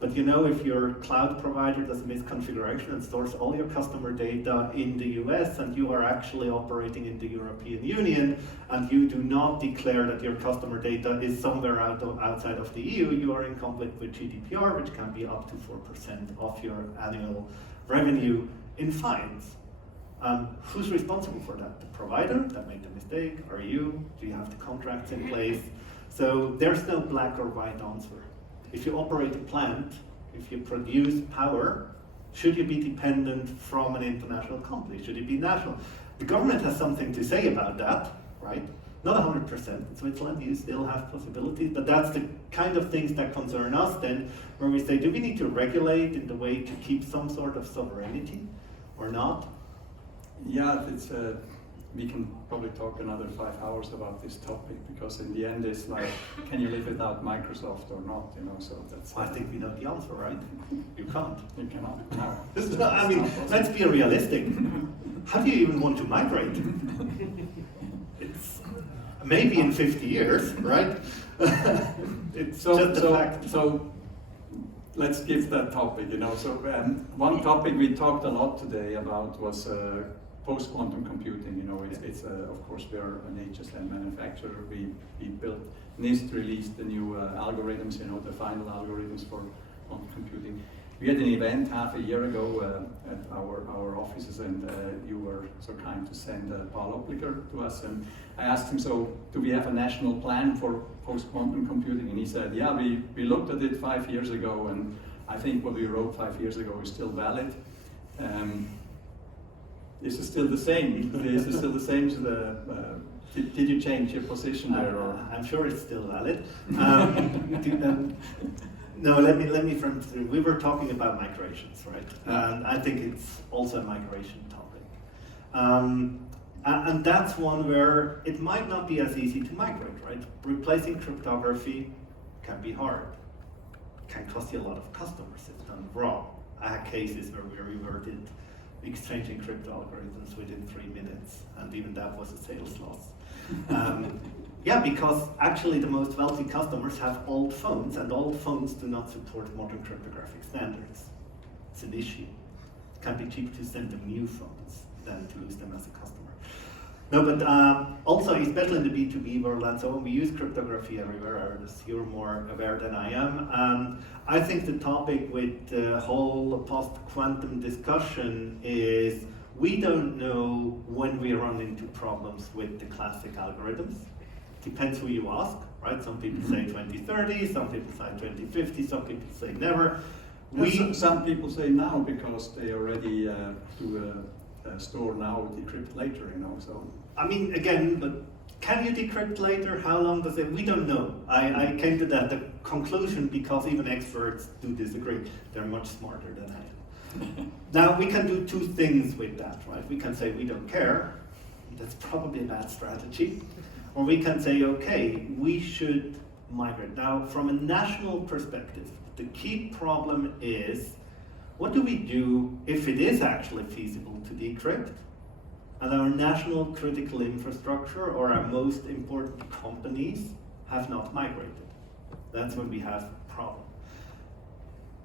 But you know, if your cloud provider does a misconfiguration and stores all your customer data in the US, and you are actually operating in the European Union, and you do not declare that your customer data is somewhere outside of the EU, you are in conflict with GDPR, which can be up to 4% of your annual revenue in fines. Who's responsible for that? The provider that made the mistake? Are you? Do you have the contracts in place? So there's no black or white answer. If you operate a plant, if you produce power, should you be dependent from an international company? Should it be national? The government has something to say about that, right? Not 100%. In Switzerland, you still have possibilities, but that's the kind of things that concern us then, where we say, do we need to regulate in the way to keep some sort of sovereignty or not? Yeah, we can probably talk another 5 hours about this topic, because in the end it's like, can you live without Microsoft or not? You know, so that's. I think we know the answer, right? You can't. You cannot. No. So, I mean, let's be realistic. How do you even want to migrate? It's maybe in 50 years, right? It's just a fact. So let's give that topic. You know, so one topic we talked a lot today about was. Post-quantum computing, you know, it's of course we are an HSM manufacturer. We built, NIST released the new algorithms, you know, the final algorithms for quantum computing. We had an event half a year ago at our offices, and you were so kind to send Paul Opliger to us, and I asked him, so do we have a national plan for post-quantum computing? And he said, yeah, we looked at it 5 years ago, and I think what we wrote 5 years ago is still valid. This is still the same. This is still the same. Did you change your position there? Or? I'm sure it's still valid. No, let me frame through. We were talking about migrations, right? And I think it's also a migration topic. And that's one where it might not be as easy to migrate, right? Replacing cryptography can be hard. Can cost you a lot of customers if done wrong. I had cases where we reverted exchanging crypto algorithms within 3 minutes, and even that was a sales loss. Yeah, because actually the most wealthy customers have old phones, and old phones do not support modern cryptographic standards. It's an issue. It can be cheaper to send them new phones than to lose them as a customer. No, but also, especially in the B2B world and so on, we use cryptography everywhere. You're more aware than I am. I think the topic with the whole post-quantum discussion is we don't know when we run into problems with the classic algorithms. Depends who you ask, right? Some people say 2030, some people say 2050, some people say never. Some people say now because they already do store now, decrypt later, you know. So I mean, again, but can you decrypt later? How long does it? We don't know. I came to the conclusion because even experts do disagree. They're much smarter than I am. Now, we can do two things with that, right? We can say we don't care. That's probably a bad strategy. Or we can say, okay, we should migrate. Now, from a national perspective, the key problem is, what do we do if it is actually feasible to decrypt, and our national critical infrastructure or our most important companies have not migrated? That's when we have a problem.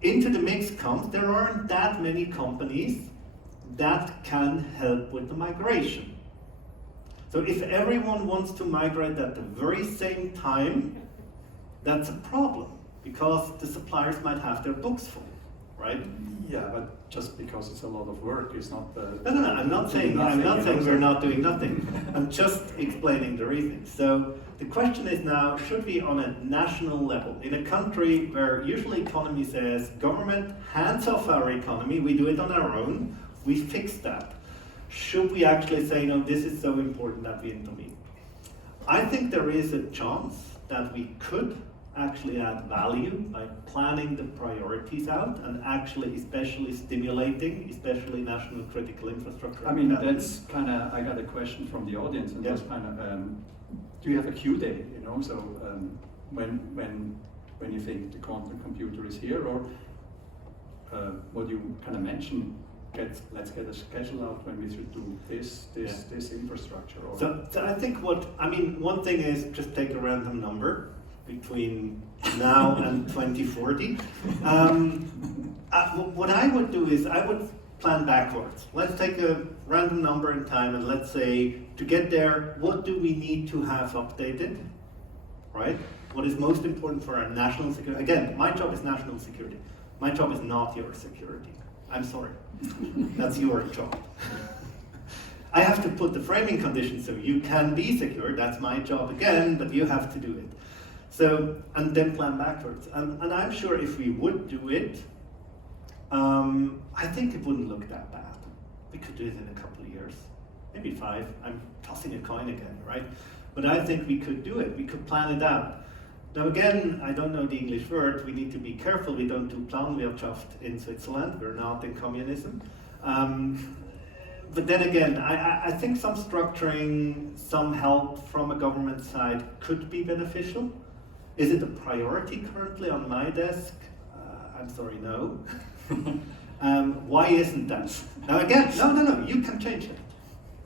Into the mix comes, there aren't that many companies that can help with the migration. So if everyone wants to migrate at the very same time, that's a problem, because the suppliers might have their books full. right? Yeah, but just because it's a lot of work, it's not the. No. I'm not saying we're not doing nothing. I'm just explaining the reasoning. So the question is now: should we, on a national level, in a country where usually economy says government hands off our economy, we do it on our own, we fix that. Should we actually say no? This is so important that we intervene. I think there is a chance that we could actually add value by planning the priorities out and actually especially stimulating, especially national critical infrastructure. I mean, that's kind of, I got a question from the audience, and that's kind of, do you have a Q day, you know, so when you think the quantum computer is here, or what you kind of mentioned, let's get a schedule out when we should do this infrastructure. Or so I think one thing is just take a random number between now and 2040. What I would do is I would plan backwards. Let's take a random number in time and let's say to get there, what do we need to have updated, right? What is most important for our national security? Again, my job is national security. My job is not your security. I'm sorry. That's your job. I have to put the framing conditions so you can be secure. That's my job again, but you have to do it. So, and then plan backwards. And I'm sure if we would do it, I think it wouldn't look that bad. We could do it in a couple of years, maybe 5. I'm tossing a coin again, right? But I think we could do it. We could plan it out. Now again, I don't know the English word. We need to be careful. We don't do Planwirtschaft in Switzerland. We're not in communism. But then again, I think some structuring, some help from a government side could be beneficial. Is it a priority currently on my desk? I'm sorry, no. Why isn't that? Now again, no, you can change it.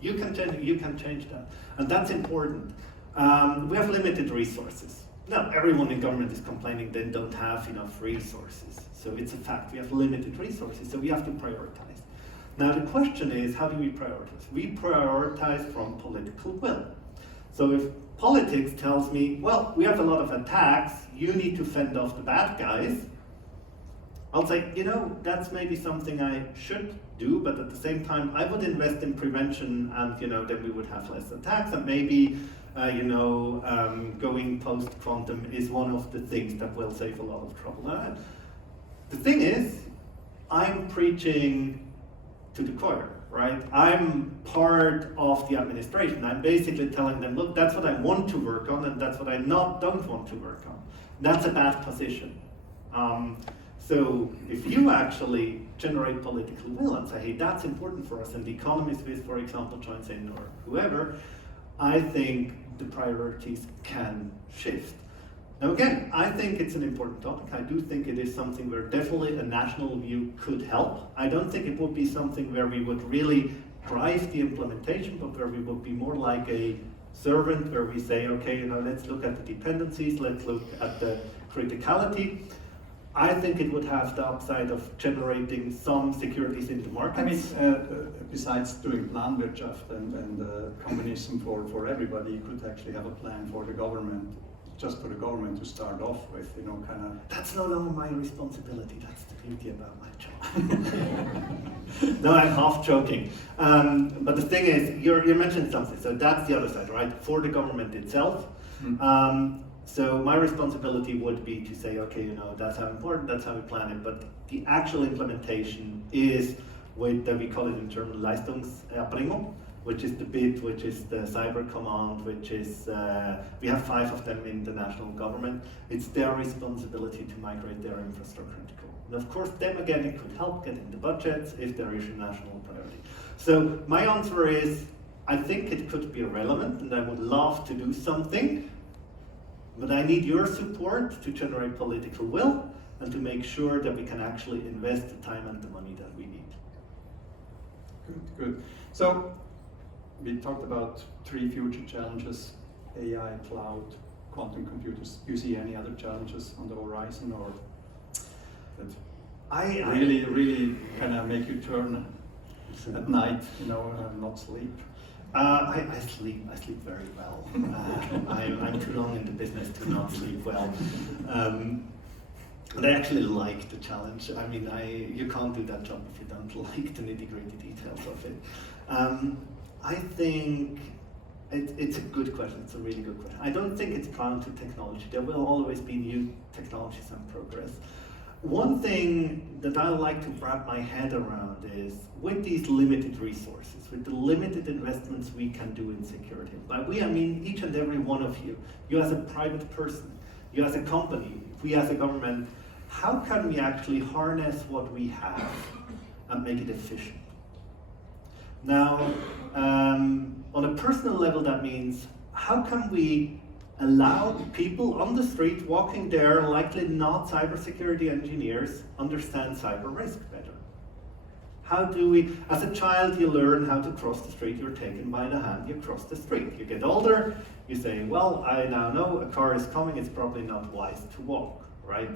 You can change that. And that's important. We have limited resources. Now, everyone in government is complaining they don't have enough resources. So it's a fact, we have limited resources, so we have to prioritize. Now the question is, how do we prioritize? We prioritize from political will. So if politics tells me, well, we have a lot of attacks, you need to fend off the bad guys, I'll say, that's maybe something I should do, but at the same time, I would invest in prevention and, then we would have less attacks, and maybe, going post-quantum is one of the things that will save a lot of trouble. The thing is, I'm preaching to the choir, right? I'm part of the administration. I'm basically telling them, look, that's what I want to work on, and that's what I don't want to work on. That's a bad position. So if you actually generate political will and say, hey, that's important for us, and the economist with, for example, joins in or whoever, I think the priorities can shift. Now again, I think it's an important topic. I do think it is something where definitely a national view could help. I don't think it would be something where we would really drive the implementation, but where we would be more like a servant, where we say, okay, let's look at the dependencies, let's look at the criticality. I think it would have the upside of generating some securities in the markets. I mean, besides doing Planwirtschaft and communism for everybody, you could actually have a plan for the government, just for the government to start off with, kind of. That's no longer my responsibility. That's the beauty about my job. No, I'm half joking. But the thing is, you mentioned something. So that's the other side, right? For the government itself. So my responsibility would be to say, okay, that's how important, that's how we plan it. But the actual implementation is with, we call it in German, Leistungserbringung, which is the BIT, which is the Cyber Command, which is, we have 5 of them in the national government. It's their responsibility to migrate their infrastructure into code. And of course, them again, it could help get in the budgets if there is a national priority. So my answer is, I think it could be relevant, and I would love to do something, but I need your support to generate political will and to make sure that we can actually invest the time and the money that we need. Good. So, we talked about 3 future challenges: AI, cloud, quantum computers. Do you see any other challenges on the horizon, or that really kind of make you turn at night, not sleep? I sleep very well. I'm too long in the business to not sleep well. And I actually like the challenge. I mean, you can't do that job if you don't like the nitty-gritty details of it. I think it's a good question. It's a really good question. I don't think it's bound to technology. There will always be new technologies and progress. One thing that I like to wrap my head around is, with these limited resources, with the limited investments we can do in security, by we I mean each and every one of you, you as a private person, you as a company, we as a government, how can we actually harness what we have and make it efficient? Now, on a personal level, that means, how can we allow people on the street walking there, likely not cybersecurity engineers, understand cyber risk better? How do we, as a child, you learn how to cross the street, you're taken by the hand, you cross the street. You get older, you say, well, I now know a car is coming, it's probably not wise to walk, right?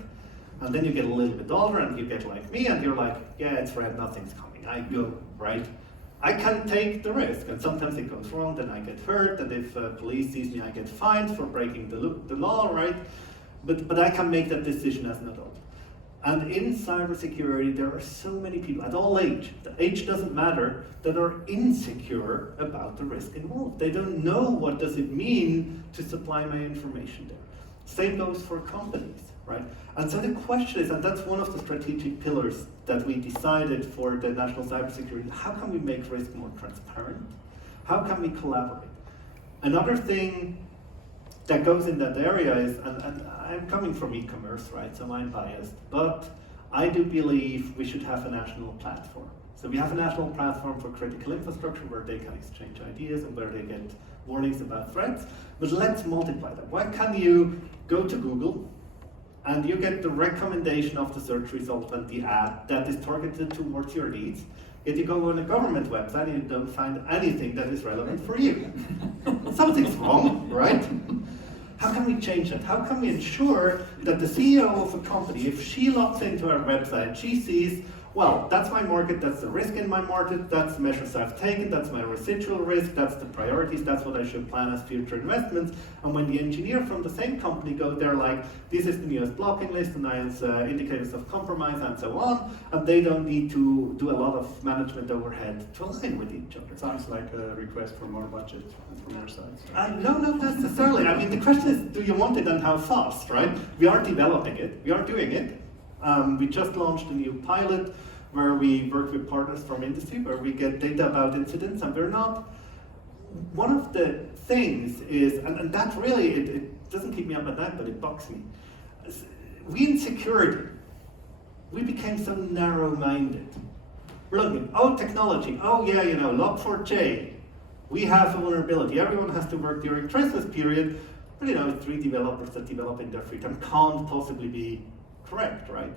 And then you get a little bit older and you get like me and you're like, yeah, it's red, nothing's coming, I go, right? I can take the risk, and sometimes it goes wrong, then I get hurt, and if police sees me, I get fined for breaking the law, right? But I can make that decision as an adult. And in cybersecurity, there are so many people at all age, the age doesn't matter, that are insecure about the risk involved. They don't know what does it mean to supply my information there. Same goes for companies, right? And so the question is, and that's one of the strategic pillars that we decided for the national cybersecurity, how can we make risk more transparent? How can we collaborate? Another thing that goes in that area is, and I'm coming from e-commerce, right, so I'm biased, but I do believe we should have a national platform. So we have a national platform for critical infrastructure where they can exchange ideas and where they get warnings about threats, but let's multiply that. Why can't you go to Google and you get the recommendation of the search result and the ad that is targeted towards your needs, yet you go on a government website and you don't find anything that is relevant for you? Something's wrong, right? How can we change that? How can we ensure that the CEO of a company, if she logs into our website, she sees, well, that's my market, that's the risk in my market, that's the measures I've taken, that's my residual risk, that's the priorities, that's what I should plan as future investments. And when the engineer from the same company goes there like, this is the newest blocking list, and has indicators of compromise and so on, and they don't need to do a lot of management overhead to align with each other. Sounds like a request for more budget from your side. No, not necessarily. I mean, the question is, do you want it and how fast, right? We are developing it, we are doing it. We just launched a new pilot where we work with partners from industry, where we get data about incidents, and we're not, one of the things is, and that really, it doesn't keep me up at night, but it bugs me. We in security, we became so narrow-minded. We're looking, oh, technology, oh yeah, you know, Log4j, we have a vulnerability, everyone has to work during Christmas period, but you know, 3 developers that develop in their free time can't possibly be correct, right?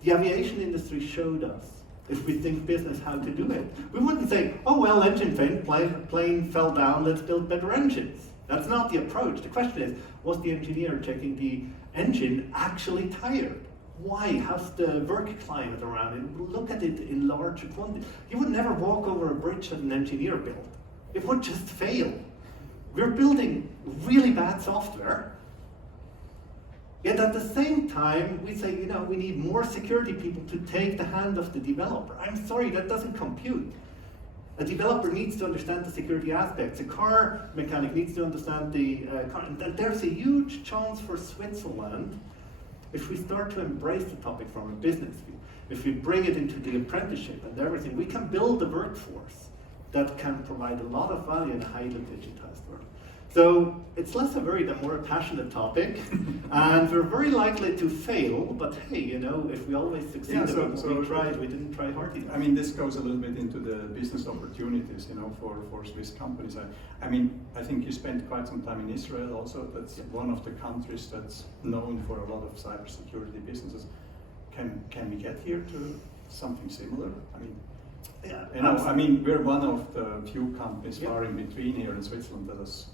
The aviation industry showed us, if we think business, how to do it. We wouldn't say, oh well, engine plane fell down, let's build better engines. That's not the approach. The question is, was the engineer checking the engine actually tired? Why? How's the work climate around it? Look at it in larger quantity. You would never walk over a bridge that an engineer built. It would just fail. We're building really bad software. Yet at the same time, we say, you know, we need more security people to take the hand of the developer. I'm sorry, that doesn't compute. A developer needs to understand the security aspects. A car mechanic needs to understand the car. And there's a huge chance for Switzerland if we start to embrace the topic from a business view. If we bring it into the apprenticeship and everything, we can build a workforce that can provide a lot of value in a highly digitized world. So it's less a very than more a passionate topic, and we're very likely to fail, but hey, you know, if we always succeed, we tried, we didn't try hard enough. I mean, this goes a little bit into the business opportunities, you know, for Swiss companies. I mean, I think you spent quite some time in Israel also. That's one of the countries that's known for a lot of cybersecurity businesses. Can we get here to something similar? I mean, yeah, you know, I mean, we're one of the few companies far in between here in Switzerland that has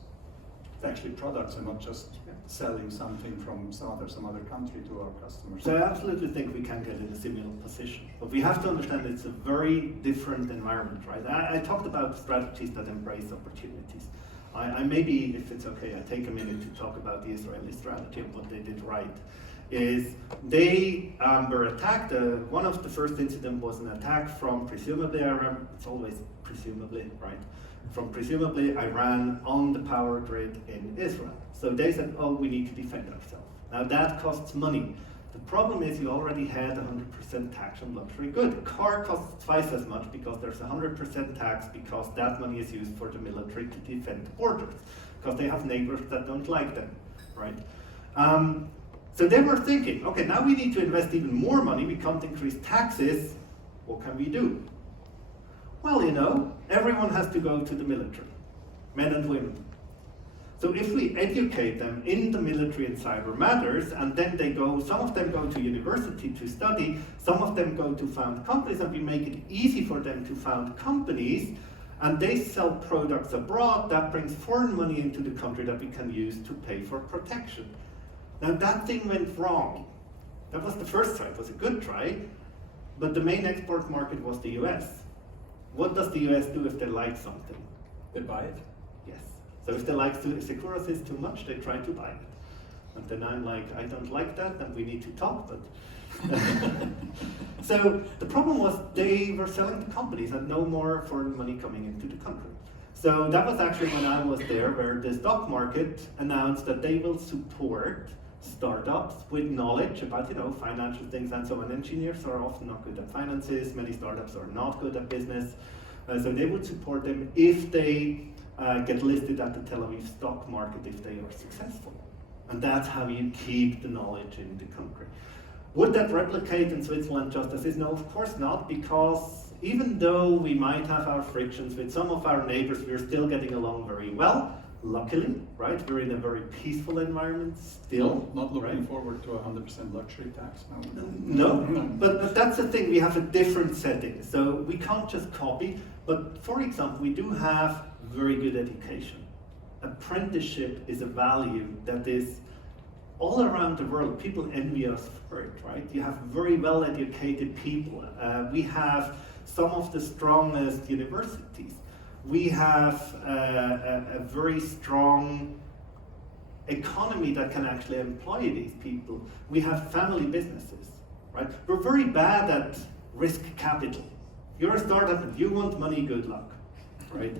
actually products and not just selling something from some other country to our customers. So I absolutely think we can get in a similar position, but we have to understand it's a very different environment, right? I talked about strategies that embrace opportunities. I maybe, if it's okay, I take a minute to talk about the Israeli strategy and what they did right. is they were attacked. One of the first incidents was an attack from presumably Iran. It's always presumably, right? From presumably Iran on the power grid in Israel. So they said, oh, we need to defend ourselves. Now that costs money. The problem is you already had 100% tax on luxury good. A car costs twice as much because there's 100% tax because that money is used for the military to defend the borders because they have neighbors that don't like them, right? So they were thinking, okay, now we need to invest even more money. We can't increase taxes. What can we do? Well, you know, everyone has to go to the military, men and women. So if we educate them in the military and cyber matters, and then they go, some of them go to university to study, some of them go to found companies, and we make it easy for them to found companies, and they sell products abroad, that brings foreign money into the country that we can use to pay for protection. Now that thing went wrong. That was the first try, it was a good try, but the main export market was the US. What does the US do if they like something? They buy it. Yes. So if they like Securosys too much, they try to buy it. And then I'm like, I don't like that, and we need to talk, but... So the problem was they were selling to companies and no more foreign money coming into the country. So that was actually when I was there, where the stock market announced that they will support startups with knowledge about, you know, financial things and so on. Engineers are often not good at finances, many startups are not good at business. So they would support them if they get listed at the Tel Aviv stock market if they are successful. And that's how you keep the knowledge in the country. Would that replicate in Switzerland just as is? No, of course not, because even though we might have our frictions with some of our neighbors, we're still getting along very well. Luckily, right? We're in a very peaceful environment still. Not looking right? forward to 100% luxury tax now. No, but that's the thing, we have a different setting. So we can't just copy, but for example, we do have very good education. Apprenticeship is a value that is all around the world. People envy us for it, right? You have very well educated people. We have some of the strongest universities. We have a very strong economy that can actually employ these people. We have family businesses, right? We're very bad at risk capital. You're a startup and you want money, good luck, right?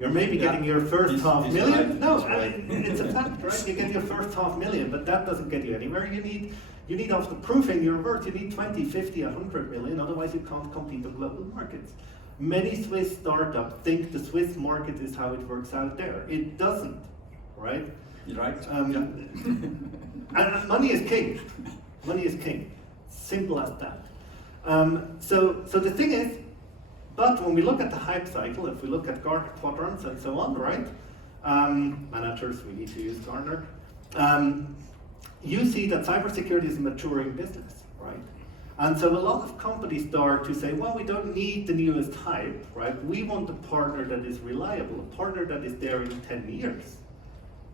You're maybe getting your first half million. Right, no, I mean, it's a fact, right? You get your first $500,000, but that doesn't get you anywhere. You need after proving your worth, you need 20, 50, 100 million, otherwise you can't compete on global markets. Many Swiss startups think the Swiss market is how it works out there. It doesn't, right? You're right. And money is king. Money is king. Simple as that. So the thing is, but when we look at the hype cycle, if we look at Gartner quadrants and so on, right? Managers, we need to use Gartner. You see that cybersecurity is a maturing business, right? And so a lot of companies start to say, well, we don't need the newest hype, right? We want a partner that is reliable, a partner that is there in 10 years.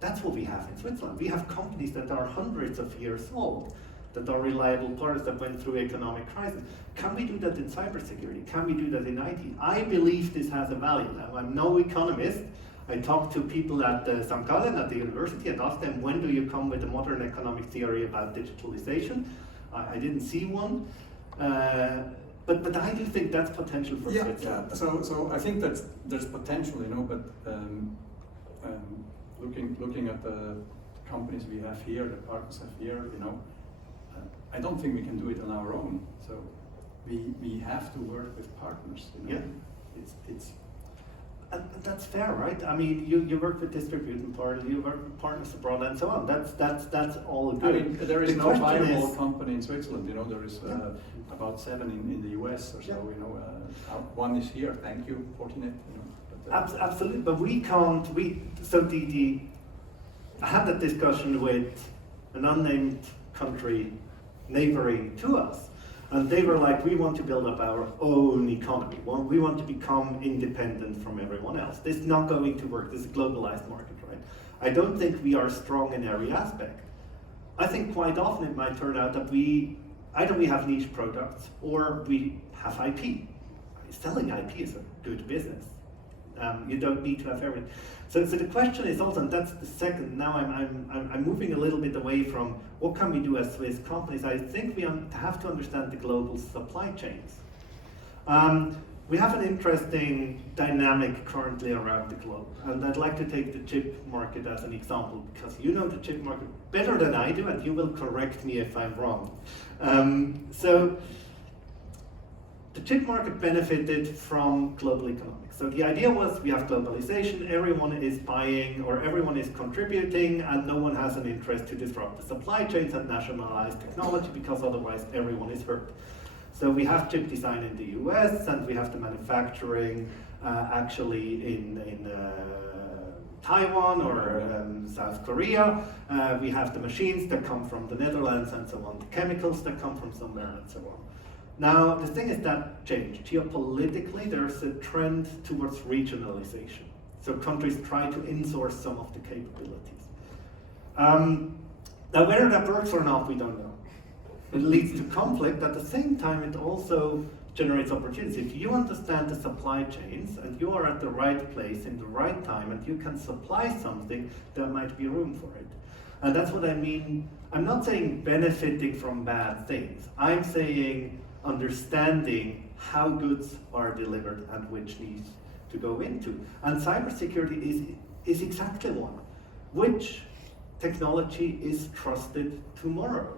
That's what we have in Switzerland. We have companies that are hundreds of years old, that are reliable partners that went through economic crisis. Can we do that in cybersecurity? Can we do that in IT? I believe this has a value. Now, I'm no economist. I talked to people at St. Gallen at the university and asked them, when do you come with a modern economic theory about digitalization? I didn't see one, but I do think that's potential for Switzerland. Yeah. So I think that there's potential, you know, but looking at the companies we have here, the partners have here, you know, I don't think we can do it on our own. So we have to work with partners. You know? Yeah. It's And that's fair, right? I mean, you work with distributing partners, you work with partners abroad, and so on. That's all good. I mean, there is The no question viable is- company in Switzerland. You know, there is about 7 in the US or so. Yeah. You know, one is here. Thank you, Fortinet. You know, but, Absolutely, but we can't. So I had that discussion with an unnamed country neighboring to us, and they were like, we want to build up our own economy. We want to become independent from everyone else. This is not going to work. This is a globalized market, right? I don't think we are strong in every aspect. I think quite often it might turn out that either we have niche products or we have IP. Selling IP is a good business. You don't need to have everything. So the question is also, and that's the second. Now I'm moving a little bit away from what can we do as Swiss companies. I think we have to understand the global supply chains. We have an interesting dynamic currently around the globe, and I'd like to take the chip market as an example, because you know the chip market better than I do, and you will correct me if I'm wrong. So the chip market benefited from global economics. So the idea was we have globalization, everyone is buying or everyone is contributing, and no one has an interest to disrupt the supply chains and nationalize technology, because otherwise everyone is hurt. So we have chip design in the US, and we have the manufacturing actually in Taiwan or South Korea. We have the machines that come from the Netherlands and so on, the chemicals that come from somewhere and so on. Now, the thing is that changed. Geopolitically, there's a trend towards regionalization. So countries try to insource some of the capabilities. Now, whether that works or not, we don't know. It leads to conflict. At the same time, it also generates opportunities. If you understand the supply chains and you are at the right place in the right time and you can supply something, there might be room for it. And that's what I mean. I'm not saying benefiting from bad things. I'm saying understanding how goods are delivered and which needs to go into. And cybersecurity is exactly one. Which technology is trusted tomorrow?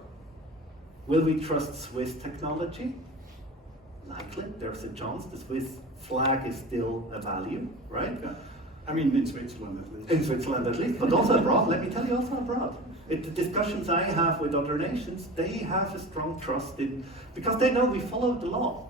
Will we trust Swiss technology? Likely, there's a chance. The Swiss flag is still a value, right? Yeah. I mean, in Switzerland at least. In Switzerland at least, but also abroad. Let me tell you, also abroad. The discussions I have with other nations, they have a strong trust in, because they know we follow the law.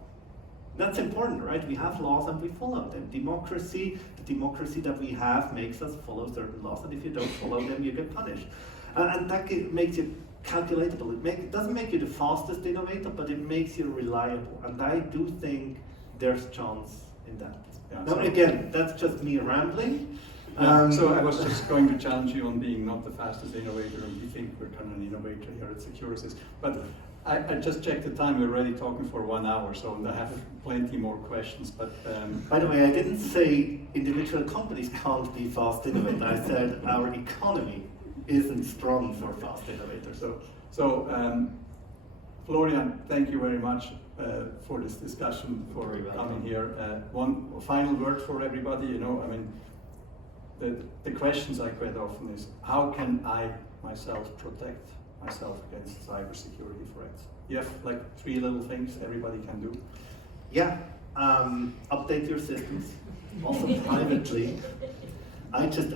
That's important, right? We have laws and we follow them. Democracy, the democracy that we have makes us follow certain laws, and if you don't follow them, you get punished. And that makes you calculatable. It doesn't make you the fastest innovator, but it makes you reliable. And I do think there's chance in that. Yeah, now, so again, that's just me rambling. So I was just going to challenge you on being not the fastest innovator, and we think we're kind of an innovator here at Securosys. But I just checked the time, we're already talking for 1 hour, so I have plenty more questions. But by the way, I didn't say individual companies can't be fast innovators. I said our economy isn't strong for fast innovators. So Florian, thank you very much for this discussion, for coming here. One final word for everybody. You know, I mean, the questions I quite often is, how can I myself protect myself against cybersecurity threats? You have like 3 little things everybody can do. Yeah, update your systems. Also privately. I just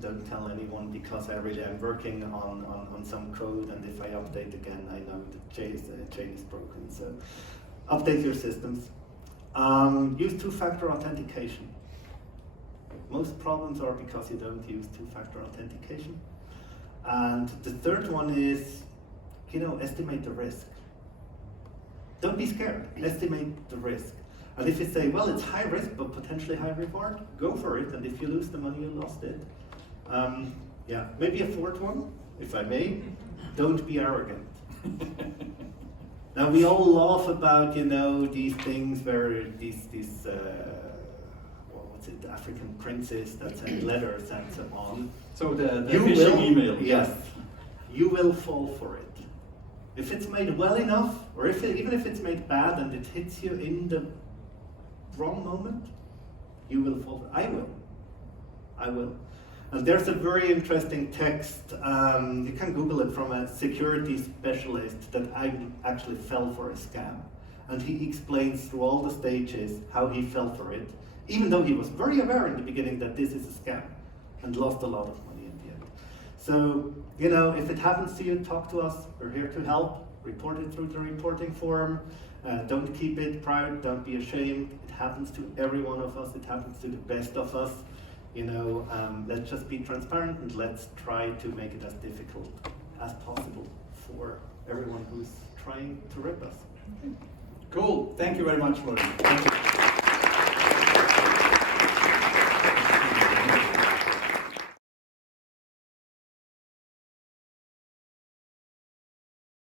don't tell anyone, because I'm working on some code, and if I update again, I know the chain is broken. So update your systems. Use 2-factor authentication. Most problems are because you don't use 2-factor authentication. And the third one is, estimate the risk. Don't be scared. Estimate the risk. And if you say, well, it's high risk but potentially high reward, go for it. And if you lose the money, you lost it. Yeah, maybe a fourth one, if I may. Don't be arrogant. Now we all laugh about, these things where these African princes that send letters and so on. So the phishing email. Yes, you will fall for it. If it's made well enough, or even if it's made bad and it hits you in the wrong moment, you will fall for it. I will. And there's a very interesting text, you can Google it, from a security specialist that I actually fell for a scam. And he explains through all the stages how he fell for it, even though he was very aware in the beginning that this is a scam, and lost a lot of money in the end. So, if it happens to you, talk to us. We're here to help. Report it through the reporting form. Don't keep it private. Don't be ashamed. It happens to every one of us. It happens to the best of us. Let's just be transparent, and let's try to make it as difficult as possible for everyone who's trying to rip us. Cool. Thank you very much, Florian. Thank you.